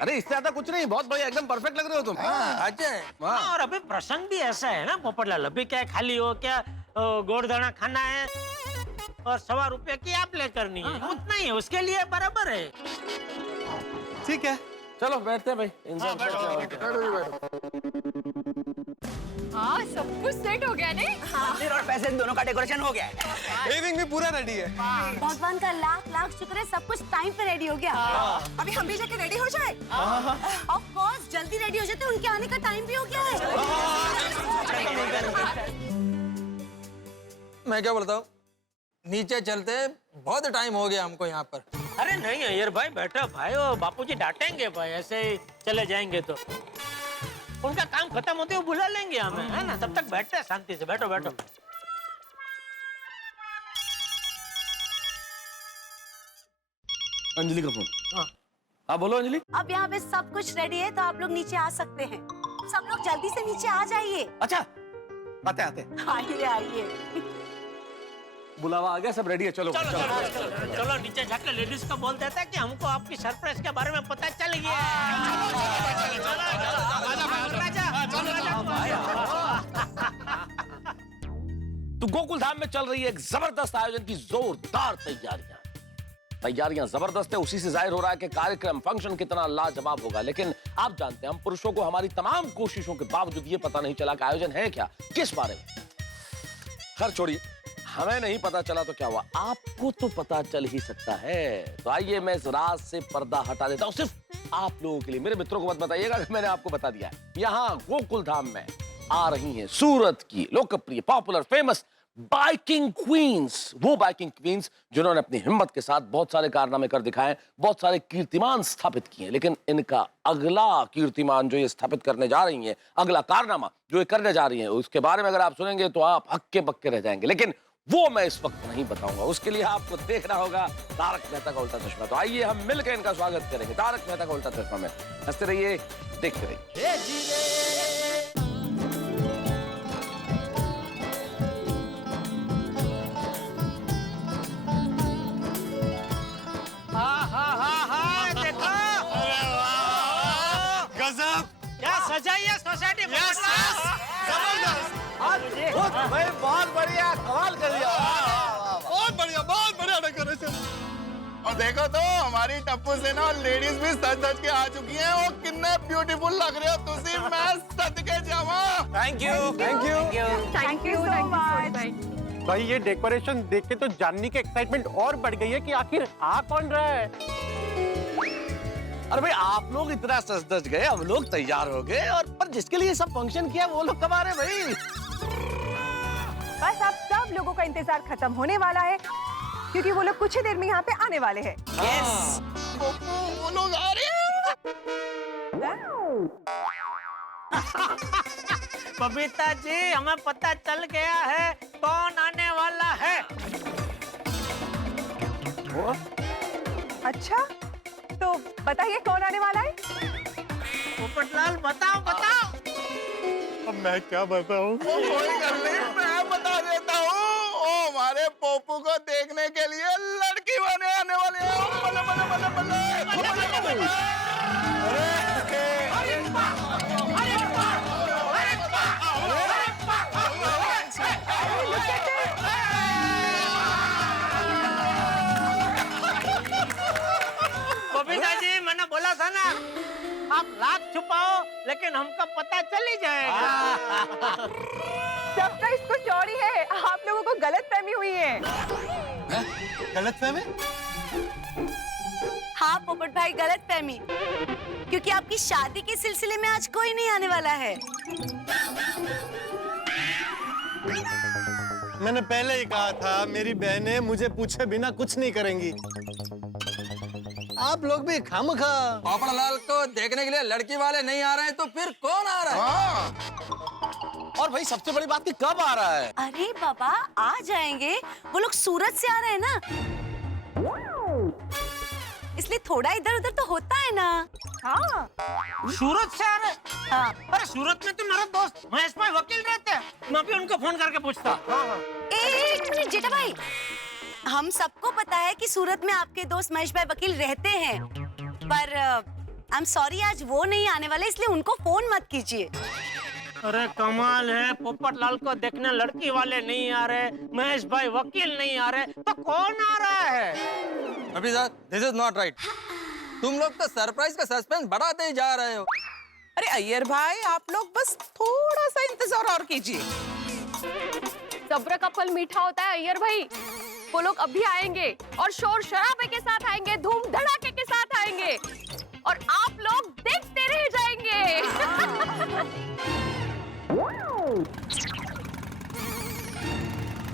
अरे इससे ज्यादा कुछ नहीं, बहुत बढ़िया, एकदम परफेक्ट लग रहे हो तुम। अच्छा और अभी प्रसंग भी ऐसा है ना पोपटलाल, अभी क्या खाली हो क्या गोड़धना खाना है? और 1.25 रुपए की आप ले करनी है, उतना ही है, उसके लिए बराबर है। ठीक है, चलो बैठते हैं भाई। हाँ, सब कुछ सेट हो गया नहीं? मंदिर और पैसे दोनों का डेकोरेशन हो गया है। पेविंग भी पूरा रेडी है। भगवान का लाख लाख शुक्र है, सब कुछ टाइम पे रेडी हो गया। अभी हम भी जाके रेडी हो जाए। ऑफ कोर्स, जल्दी रेडी हो जाते, उनके आने का टाइम भी हो गया है। मैं क्या बोलता हूँ, नीचे चलते, बहुत टाइम हो गया हमको यहाँ पर। अरे नहीं अय्यर भाई, बैठो भाई, वो बापूजी डांटेंगे भाई, ऐसे ही चले जाएंगे तो। उनका काम खत्म होते हुए बुला लेंगे हमें, है ना? तब तक बैठते हैं शांति से, बैठो बैठो। अंजलि का फोन। हाँ बोलो अंजलि। अब यहाँ पे सब कुछ रेडी है, तो आप लोग नीचे आ सकते हैं। सब लोग जल्दी से नीचे आ जाइए। अच्छा, आते आते। आइए आइए। बुलावा आ गया, सब रेडी है, चलो चलो नीचे जाके लेडीज को बोल देता है कि हमको आपकी सरप्राइज के बारे में पता चल गया। तो गोकुल धाम में चल रही है एक जबरदस्त आयोजन की जोरदार तैयारियां जबरदस्त है। उसी से जाहिर हो रहा है कि कार्यक्रम फंक्शन कितना लाजवाब होगा। लेकिन आप जानते हैं, हम पुरुषों को हमारी तमाम कोशिशों के बावजूद ये पता नहीं चला कि आयोजन है क्या, किस बारे में। खैर छोड़िए, हमें नहीं पता चला तो क्या हुआ, आपको तो पता चल ही सकता है। तो आइए मैं इस राज से पर्दा हटा देता हूं, सिर्फ आप लोगों के लिए। मेरे मित्रों को मत बताइएगा कि मैंने आपको बता दिया है। यहाँ गोकुल धाम में आ रही हैं सूरत की लोकप्रिय, पॉपुलर, फेमस बाइकिंग क्वींस। वो बाइकिंग क्वींस जिन्होंने अपनी हिम्मत के साथ बहुत सारे कारनामे कर दिखाए, बहुत सारे कीर्तिमान स्थापित किए। लेकिन इनका अगला कीर्तिमान जो ये स्थापित करने जा रही हैं, अगला कारनामा जो ये करने जा रही हैं, उसके बारे में अगर आप सुनेंगे तो आप हक्के बक्के रह जाएंगे। लेकिन वो मैं इस वक्त नहीं बताऊंगा, उसके लिए आपको देखना होगा तारक मेहता का उल्टा चश्मा। तो आइए हम मिलकर इनका स्वागत करेंगे तारक मेहता का उल्टा चश्मा में। हंसते रहिए, देखते रहिए। गजब, क्या सजाई है सोसाइटी में। भाई बहुत बढ़िया, कमाल कर दिया। बहुत बढ़िया डेकोरेशन। और देखो तो हमारी टप्पू से ना लेडीज भी सज के आ चुकी हैं। और कितने ब्यूटीफुल लग रहे हो तुसी, मैं सदके जावा। Thank you. Thank you so much. भाई ये डेकोरेशन देख के तो जानने की एक्साइटमेंट और बढ़ गई है कि आखिर आ कौन रहा है। अरे भाई आप लोग इतना सज धज गए, हम लोग तैयार हो गए, और पर जिसके लिए सब फंक्शन किया वो लोग कब आ रहे भाई? बस अब सब लोगों का इंतजार खत्म होने वाला है, क्योंकि वो लोग कुछ ही देर में यहाँ पे आने वाले हैं। वो लोग आ रहे हैं। बबीता जी, हमें पता चल गया है कौन आने वाला है। अच्छा, तो बताइए कौन आने वाला है? पोपटलाल बताओ बताओ। अब मैं क्या बताऊं? कोई कर नहीं, मैं बता देता हूँ। ओ हमारे पोपू को देखने के लिए लड़की बने आने वाले हैं। बल्ले बल्ले बल्ले बल्ले। बबीता जी, मैंने बोला था ना, आप लाख छुपाओ लेकिन हमको पता चल ही जाएगा। सरप्राइज कुछ और ही है, आप लोगों को गलतफहमी हुई है। गलतफहमी? हाँ पोपट भाई, गलतफहमी, क्योंकि आपकी शादी के सिलसिले में आज कोई नहीं आने वाला है। मैंने पहले ही कहा था, मेरी बहनें मुझे पूछे बिना कुछ नहीं करेंगी। आप लोग भी खामखा। पोपटलाल को देखने के लिए लड़की वाले नहीं आ रहे हैं तो फिर कौन आ रहा है? और भाई सबसे बड़ी बात कि कब आ रहा है? अरे बाबा, आ जाएंगे, वो लोग सूरत से आ रहे हैं ना, इसलिए थोड़ा इधर उधर तो होता है ना। हाँ, सूरत से आ रहे? हाँ। अरे सूरत में तो मेरा दोस्त महेश भाई वकील रहते हैं, मैं भी उनको फोन करके पूछता। एक मिनट जेठा भाई, हम सबको पता है कि सूरत में आपके दोस्त महेश भाई वकील रहते हैं, पर आई एम सॉरी, आज वो नहीं आने वाले, इसलिए उनको फोन मत कीजिए। अरे कमाल है, पोपटलाल को देखने लड़की वाले नहीं आ रहे, महेश भाई वकील नहीं आ रहे, तो कौन आ रहा है? अभी sir, this is not right. तुम लोग तो सरप्राइज का सस्पेंस बढ़ाते ही जा रहे हो। अरे अय्यर भाई, आप लोग बस थोड़ा सा इंतजार और कीजिए। सब्र का फल मीठा होता है अय्यर भाई। वो लोग अभी आएंगे और शोर शराबे के साथ आएंगे, धूम धड़ाके के साथ आएंगे और आप लोग देखते रह जाएंगे।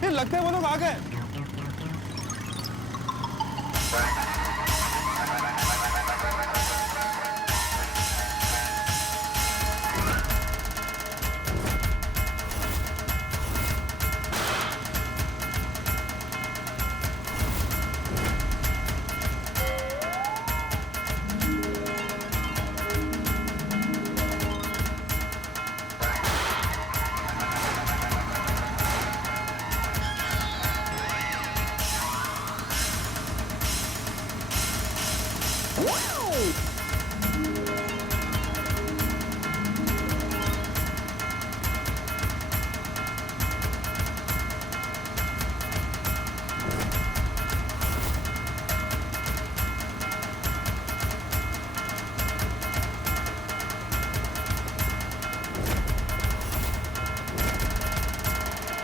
लगता है वो लोग आ गए।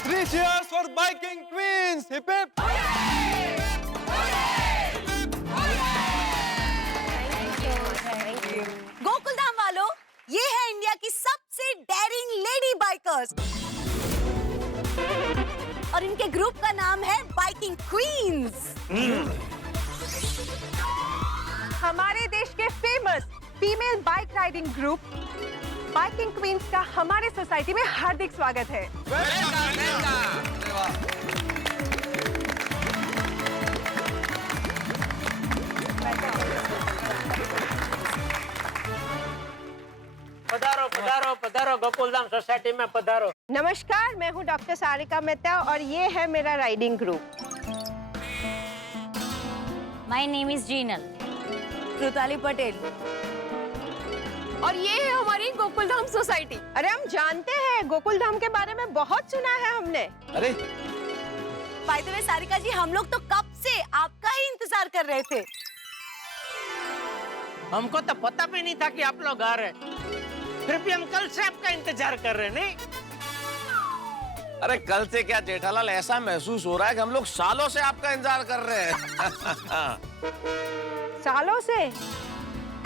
Three cheers for biking queens! Hip hip! Gokuldham वालों, ये है इंडिया की सबसे डेयरिंग लेडी बाइकर्स और इनके ग्रुप का नाम है बाइकिंग क्वींस। हमारे देश के famous female bike riding group biking queens का हमारे सोसाइटी में हार्दिक स्वागत है। पधारो पधारो पधारो, गोकुलधाम सोसाइटी में पधारो। नमस्कार, मैं हूँ डॉक्टर सारिका मेहता और ये है मेरा riding group. My name is Jinal. Rutali Patel. और ये है हमारी गोकुलधाम सोसाइटी। अरे हम जानते हैं, गोकुलधाम के बारे में बहुत सुना है हमने। अरे बाय द वे सारिका जी, हम लोग तो कब से आपका ही इंतजार कर रहे थे। हमको तो पता भी नहीं था कि आप लोग आ रहे, फिर भी हम कल से आपका इंतजार कर रहे नहीं। अरे कल से क्या जेठालाल, ऐसा महसूस हो रहा है कि हम लोग सालों से आपका इंतजार कर रहे हैं। सालों से?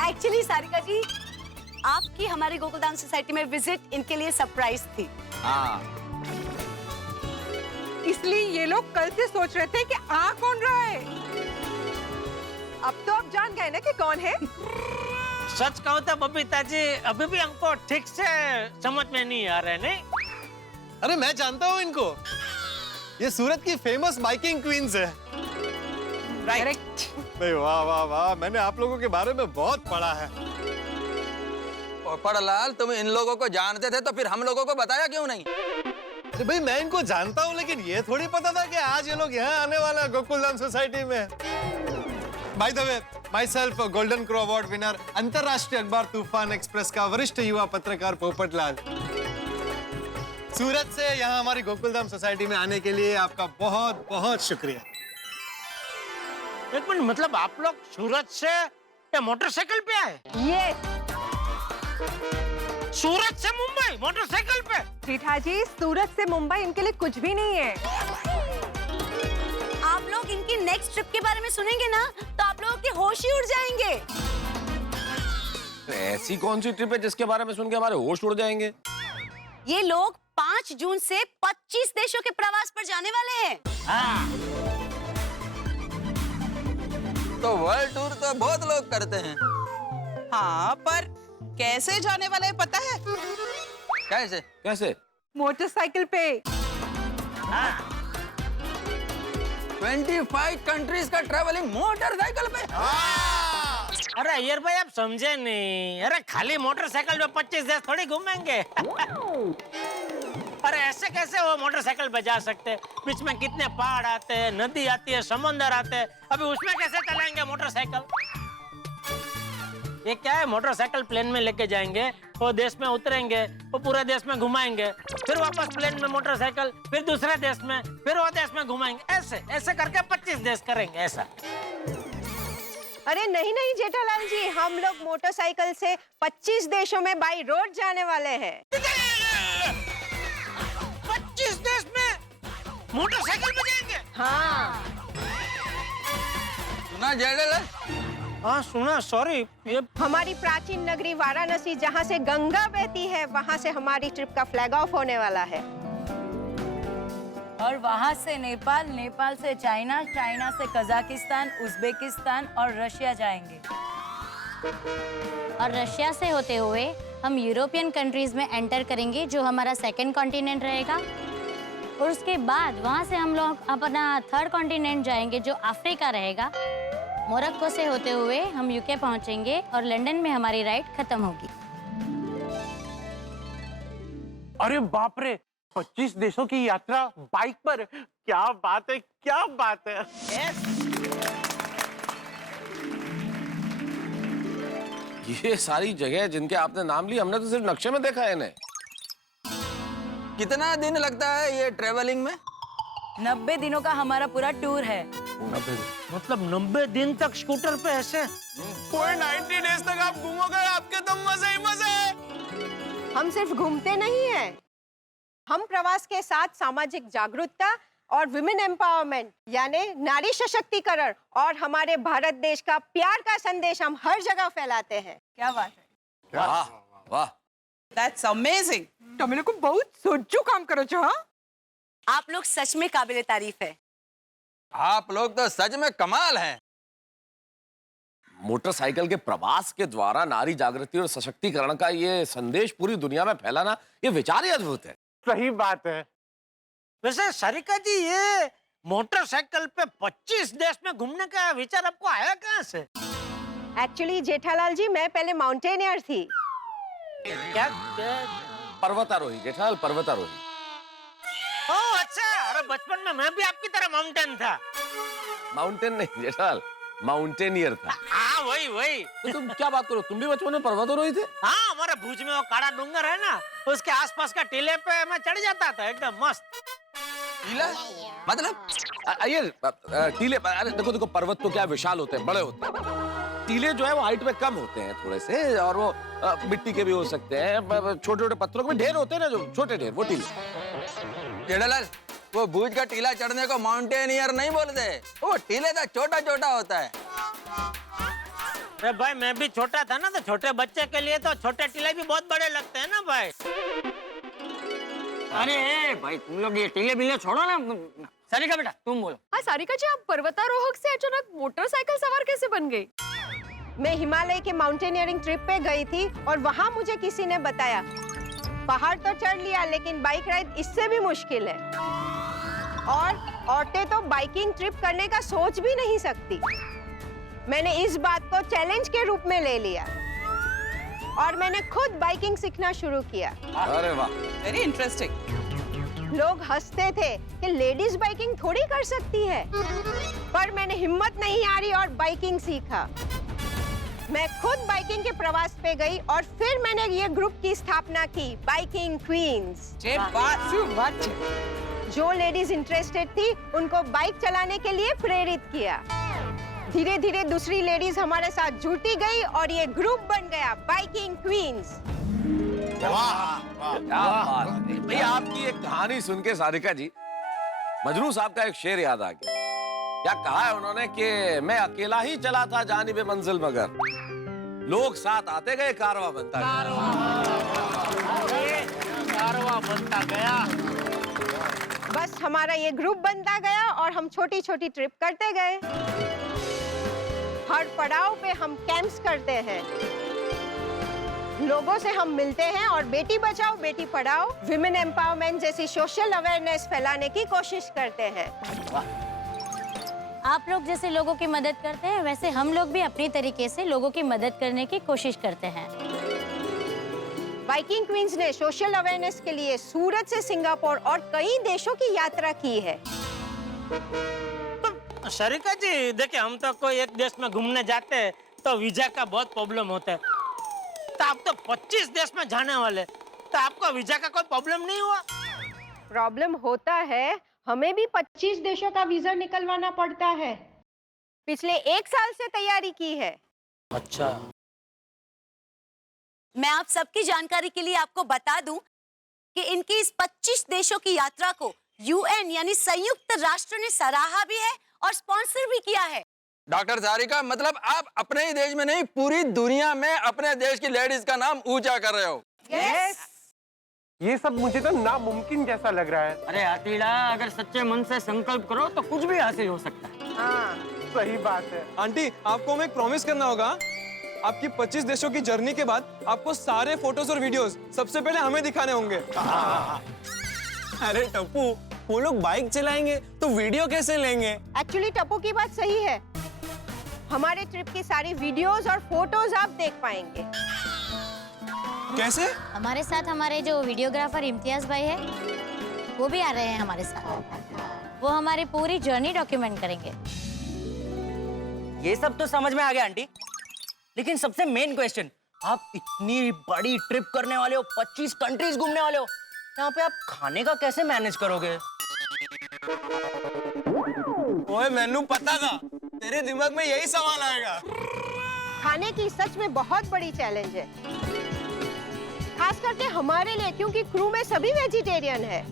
एक्चुअली सारिका जी, आपकी हमारी गोकुलधाम सोसाइटी में विजिट इनके लिए सरप्राइज थी। हाँ, इसलिए ये लोग कल से सोच रहे थे कि आ कौन रहा है। अब तो आप जान गए ना कि कौन है। सच कहो तो बबीता जी, अभी भी हमको ठीक से समझ में नहीं आ रहे नहीं। अरे मैं जानता हूँ इनको, ये सूरत की फेमस बाइकिंग क्वींस है। राइट। भाई वाह वाह वाह, मैंने आप लोगों के बारे में बहुत पढ़ा है। पोपटलाल, तुम इन लोगों को जानते थे तो फिर हम लोगों को बताया क्यों नहीं? अरे भाई मैं इनको जानता हूँ, लेकिन ये थोड़ी पता था कि आज ये लोग यहाँ आने वाला है गोकुलधाम सोसाइटी में। By the way, myself golden crow award winner, अंतरराष्ट्रीय अखबार तूफान एक्सप्रेस का वरिष्ठ युवा पत्रकार पोपटलाल। सूरत से यहाँ हमारी गोकुलधाम सोसाइटी में आने के लिए आपका बहुत बहुत शुक्रिया। एक मिनट, मतलब आप लोग सूरत से या मोटरसाइकिल पे आए? ये सूरत से मुंबई मोटरसाइकिल पे? जेठा जी, सूरत से मुंबई इनके लिए कुछ भी नहीं है। आप लोग इनकी नेक्स्ट ट्रिप के बारे में सुनेंगे ना, तो आप लोगों के होश ही उड़ जाएंगे। ऐसी कौन सी ट्रिप है जिसके बारे में सुन के हमारे होश उड़ जाएंगे? ये लोग 5 जून से 25 देशों के प्रवास पर जाने वाले हैं। तो वर्ल्ड टूर तो बहुत लोग करते हैं। हाँ, पर कैसे जाने वाले हैं पता है? कैसे? कैसे? मोटरसाइकिल पे। 25 कंट्रीज का ट्रैवलिंग मोटरसाइकिल पे। अरे अय्यर भाई, आप समझे नहीं। अरे खाली मोटरसाइकिल पे 25 देश थोड़ी घूमेंगे। अरे ऐसे कैसे वो मोटरसाइकिल पे जा सकते? बीच में कितने पहाड़ आते हैं, नदी आती है, समुंदर आते हैं, अभी उसमें कैसे चलाएंगे मोटरसाइकिल? ये क्या है, मोटरसाइकिल प्लेन में लेके जाएंगे, वो देश में उतरेंगे, वो पूरे देश में घुमाएंगे, फिर वापस प्लेन में मोटरसाइकिल, फिर दूसरे देश में, फिर वो देश में घुमाएंगे, ऐसे ऐसे करके 25 देश करेंगे ऐसा। अरे नहीं नहीं जेठालाल जी, हम लोग मोटरसाइकिल से 25 देशों में बाई रोड जाने वाले हैं। 25 देश में मोटरसाइकिल पे जाएंगे? हाँ सुना जेठालाल? हाँ सुना, सॉरी। ये हमारी प्राचीन नगरी वाराणसी जहाँ से गंगा बहती है, वहाँ से हमारी ट्रिप का फ्लैग ऑफ होने वाला है। और वहाँ से नेपाल, नेपाल से चाइना, चाइना से कजाकिस्तान, उज्बेकिस्तान और रशिया जाएंगे। और रशिया से होते हुए हम यूरोपियन कंट्रीज में एंटर करेंगे, जो हमारा सेकंड कॉन्टिनेंट रहेगा। और उसके बाद वहाँ से हम लोग अपना थर्ड कॉन्टिनेंट जाएंगे, जो अफ्रीका रहेगा। मोरक्को से होते हुए हम यूके पहुँचेंगे और लंदन में हमारी राइड खत्म होगी। अरे बाप रे, 25 देशों की यात्रा बाइक पर, क्या बात है, क्या बात है। ये सारी जगह जिनके आपने नाम ली, हमने तो सिर्फ नक्शे में देखा है इन्हें। कितना दिन लगता है ये ट्रेवलिंग में? 90 दिनों का हमारा पूरा टूर है। 90 मतलब 90 दिन तक स्कूटर पे ऐसे? पूरे 90 डेज तक आप घूमोगे, आपके तो मजे ही मजे। हम सिर्फ घूमते नहीं हैं, हम प्रवास के साथ सामाजिक जागरूकता और विमेन एम्पावरमेंट यानी नारी सशक्तिकरण और हमारे भारत देश का प्यार का संदेश हम हर जगह फैलाते हैं। क्या बात है। वाह वाह, दैट्स अमेजिंग। તમે લોકો બહુ સોચું કામ કરો છો। હા, आप लोग सच में काबिले तारीफ है। आप लोग तो सच में कमाल हैं। मोटरसाइकिल के प्रवास के द्वारा नारी जागृति और सशक्तिकरण का ये संदेश पूरी दुनिया में फैलाना, ये विचार ही अद्भुत है। सही बात है। वैसे सारिका जी, ये मोटरसाइकिल पे 25 देश में घूमने का विचार आपको आया कहाँ से? एक्चुअली जेठालाल जी, मैं पहले माउंटेनियर थी। क्या? पर्वतारोही जेठालाल, पर्वतारोही। ओह अच्छा, अरे बचपन में मैं भी आपकी तरह माउंटेन था। माउंटेन नहीं जेठालाल, माउंटेनियर था। हाँ वही वही। तो तुम क्या बात करो, तुम भी बचपन में पर्वतारोही थे? हाँ, हमारे भुज में वो काड़ा डूंगर है ना, उसके आसपास का टीले पे मैं चढ़ जाता था, एकदम मस्त। टीला मतलब? ये टीले, अरे देखो देखो, पर्वत तो क्या विशाल होते हैं, बड़े होते हैं। टीले जो है वो हाइट में कम होते हैं थोड़े से, और वो मिट्टी के भी हो सकते हैं, छोटे छोटे पत्थरों के भी ढेर होते हैं ना, जो छोटे ढेर, वो टीले। जेठालाल, वो भुज का टीला चढ़ने को माउंटेनियर नहीं बोलते, वो टीले का छोटा छोटा होता है। अरे भाई, मैं भी छोटा था ना, तो छोटे बच्चे के लिए तो छोटे टीले भी बहुत बड़े लगते हैं ना भाई। अरे भाई, तुम लोग ये टीले बिले छोड़ो ना। सारिका बेटा तुम बोलो। हाँ सारिका जी, आप पर्वतारोहक से अचानक मोटरसाइकिल सवार कैसे बन गई? मैं हिमालय के माउंटेनियरिंग ट्रिप पे गई थी और वहाँ मुझे किसी ने बताया, पहाड़ तो चढ़ लिया लेकिन बाइक राइड इससे भी मुश्किल है, और औरतें तो बाइकिंग ट्रिप करने का सोच भी नहीं सकती। मैंने इस बात को चैलेंज के रूप में ले लिया और मैंने खुद बाइकिंग सीखना शुरू किया। अरे वाह, वेरी इंटरेस्टिंग। लोग हंसते थे कि लेडीज बाइकिंग थोड़ी कर सकती है, पर मैंने हिम्मत नहीं हारी और बाइकिंग सीखा। मैं खुद बाइकिंग के प्रवास पे गई और फिर मैंने ये ग्रुप की स्थापना की, बाइकिंग क्वींस। जो लेडीज इंटरेस्टेड थी उनको बाइक चलाने के लिए प्रेरित किया। धीरे धीरे दूसरी लेडीज हमारे साथ जुड़ती गई और ये ग्रुप बन गया, बाइकिंग क्वींस। भाई, आपकी एक कहानी सुन के सारिका जी, मजनू साहब का एक शेर याद आ गया। क्या कहा है उन्होंने कि मैं अकेला ही चला था जानिबे मंजिल, मगर लोग साथ आते गए, कारवां बनता गया। बस हमारा ये ग्रुप बनता गया और हम छोटी छोटी ट्रिप करते गए। हर पड़ाव पे हम कैंप्स करते हैं, लोगों से हम मिलते हैं और बेटी बचाओ बेटी पढ़ाओ, विमेन एम्पावरमेंट जैसी सोशल अवेयरनेस फैलाने की कोशिश करते हैं। आप लोग जैसे लोगों की मदद करते हैं, वैसे हम लोग भी अपनी तरीके से लोगों की मदद करने की कोशिश करते हैं। बाइकिंग क्वींस ने सोशल अवेयरनेस के लिए सूरत से सिंगापुर और कई देशों की यात्रा की है। सारिका जी देखिए, हम तो कोई एक देश में घूमने जाते हैं तो वीजा का बहुत प्रॉब्लम होता है। तो आप तो 25 देश में जाने वाले, तो आपको वीजा का कोई प्रॉब्लम नहीं हुआ? प्रॉब्लम होता है, हमें भी 25 देशों का वीजा निकलवाना पड़ता है। पिछले 1 साल से तैयारी की है। अच्छा। मैं आप सबकी जानकारी के लिए आपको बता दूं कि इनकी इस 25 देशों की यात्रा को यूएन यानी संयुक्त राष्ट्र ने सराहा भी है और स्पॉन्सर भी किया है। डॉक्टर सारिका, मतलब आप अपने ही देश में नहीं, पूरी दुनिया में अपने देश की लेडीज का नाम ऊंचा कर रहे हो। यस। ये सब मुझे तो नामुमकिन जैसा लग रहा है। अरे आतिला, अगर सच्चे मन से संकल्प करो तो कुछ भी हासिल हो सकता है। हाँ। सही बात है। आंटी, आपको हमें एक प्रॉमिस करना होगा। आपकी 25 देशों की जर्नी के बाद आपको सारे फोटोज और वीडियोस सबसे पहले हमें दिखाने होंगे। अरे टप्पू, वो लोग बाइक चलाएंगे तो वीडियो कैसे लेंगे? एक्चुअली टप्पू की बात सही है। हमारे ट्रिप की सारी वीडियोस और फोटोज आप देख पाएंगे। कैसे? हमारे साथ हमारे जो वीडियोग्राफर इम्तियाज भाई है, वो भी आ रहे हैं हमारे साथ। वो हमारी पूरी जर्नी डॉक्यूमेंट करेंगे। ये सब तो समझ में आ गया आंटी, लेकिन सबसे मेन क्वेश्चन, आप इतनी बड़ी ट्रिप करने वाले हो, 25 कंट्रीज घूमने वाले हो, यहाँ पे आप खाने का कैसे मैनेज करोगे? ओए, मैनू पता था तेरे दिमाग में यही सवाल आएगा। खाने की सच में बहुत बड़ी चैलेंज है, खास करके हमारे लिए, क्योंकि क्रू में सभी वेजिटेरियन है।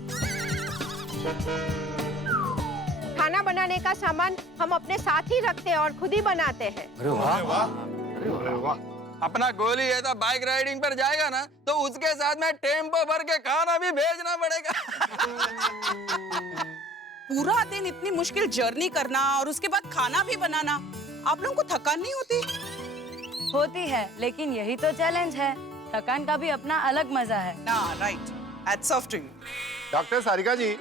खाना बनाने का सामान हम अपने साथ ही रखते हैं और खुद ही बनाते हैं। अरे वाह, अरे वाह। अपना गोली ऐसा बाइक राइडिंग पर जाएगा ना, तो उसके साथ में टेम्पो भर के खाना भी भेजना पड़ेगा। पूरा दिन इतनी मुश्किल जर्नी करना और उसके बाद खाना भी बनाना, आप लोगों को थकान नहीं होती? होती है, लेकिन यही तो चैलेंज है। थकान का भी अपना अलग मजा है ना। Right, hats off to you. Doctor Sarika ji,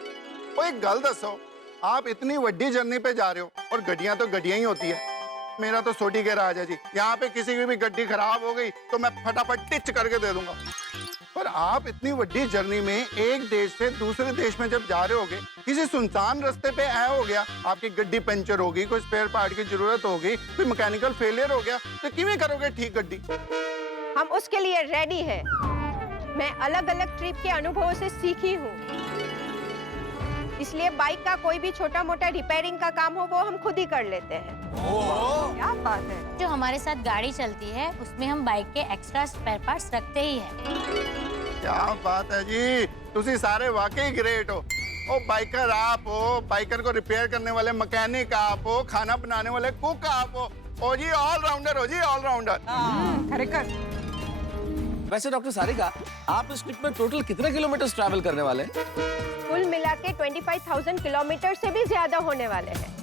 वो एक गल दसो, आप इतनी बड़ी जर्नी पे जा रहे हो और गड्डियां तो गड्डियां ही होती है। मेरा तो सोटी कह रहा है जी, यहाँ पे किसी की भी गड्डी खराब हो गई तो मैं फटाफट टिच करके दे दूंगा। पर आप इतनी बड़ी जर्नी में एक देश से दूसरे देश में जब जा रहे होगे, किसी सुनसान रास्ते पे ऐ हो गया, आपकी गड्डी पंचर होगी, कोई स्पेयर पार्ट की जरूरत होगी, कोई मैकेनिकल फेलियर हो गया, तो किवें करोगे ठीक गड्डी? हम उसके लिए रेडी हैं। मैं अलग अलग ट्रिप के अनुभवों से सीखी हूँ, इसलिए बाइक का कोई भी छोटा मोटा रिपेयरिंग का काम हो वो हम खुद ही कर लेते हैं। क्या बात है। जो हमारे साथ गाड़ी चलती है, उसमें हम बाइक के एक्स्ट्रा स्पेयर पार्ट्स रखते ही हैं। क्या बात है जी, तुसी सारे वाकई ग्रेट हो। ओ बाइकर आप हो, बाइकर को रिपेयर करने वाले मैकेनिक आप हो, खाना बनाने वाले कुक आप हो। ओ जी ऑलराउंडर हो जी, ऑलराउंडर। वैसे डॉक्टर सारिका, आप इस ट्रिप में टोटल कितने किलोमीटर ट्रैवल करने वाले हैं? कुल मिला के 25,000 किलोमीटर से भी ज्यादा होने वाले हैं।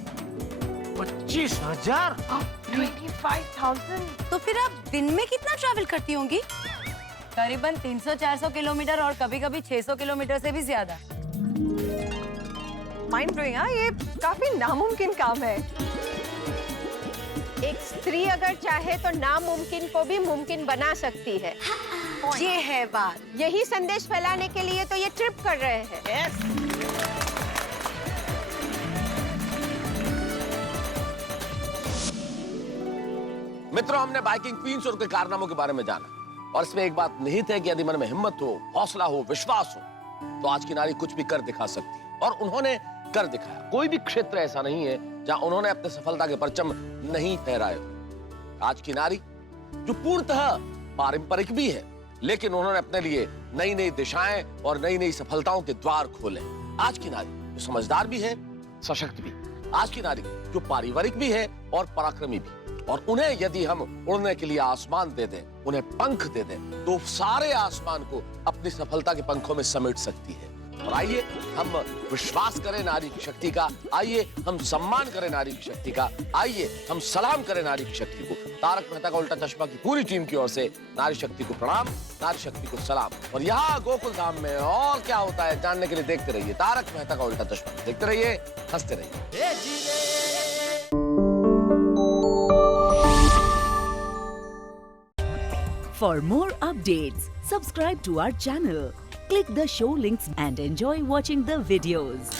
25,000? 25,000? तो फिर आप दिन में कितना ट्रैवल करती होंगी? करीबन 300-400 किलोमीटर और कभी-कभी 600 किलोमीटर से भी ज्यादा। माइंड ब्लोइंग, ये काफी नामुमकिन काम है। एक स्त्री अगर चाहे तो नामुमकिन को भी मुमकिन बना सकती है। ये है बात। यही संदेश फैलाने के लिए तो ये ट्रिप कर रहे हैं। Yes. मित्रों, हमने बाइकिंग क्वींस और उनके कारनामों के बारे में जाना, और इसमें एक बात निहित है कि यदि मन में हिम्मत हो, हौसला हो, विश्वास हो, तो आज की नारी कुछ भी कर दिखा सकती है, और उन्होंने कर दिखाया। कोई भी क्षेत्र ऐसा नहीं है जहां उन्होंने अपने सफलता के परचम नहीं फहराए। आज की नारी जो पूर्णतः पारंपरिक भी है, लेकिन उन्होंने अपने लिए नई नई दिशाएं और नई नई सफलताओं के द्वार खोले। आज की नारी जो समझदार भी है, सशक्त भी। आज की नारी जो पारिवारिक भी है और पराक्रमी भी। और उन्हें यदि हम उड़ने के लिए आसमान दे दें, उन्हें पंख दे दें, तो सारे आसमान को अपनी सफलता के पंखों में समेट सकती है। और आइए हम विश्वास करें नारी की शक्ति का, आइए हम सम्मान करें नारी की शक्ति का, आइए हम सलाम करें नारी की शक्ति को। तारक मेहता का उल्टा चश्मा की पूरी टीम की ओर से नारी शक्ति को प्रणाम, नारी शक्ति को सलाम। और यहाँ गोकुल धाम में और क्या होता है जानने के लिए देखते रहिए तारक मेहता का उल्टा चश्मा। देखते रहिए, हंसते रहिए। For more updates, subscribe to our channel, click the show links and enjoy watching the videos.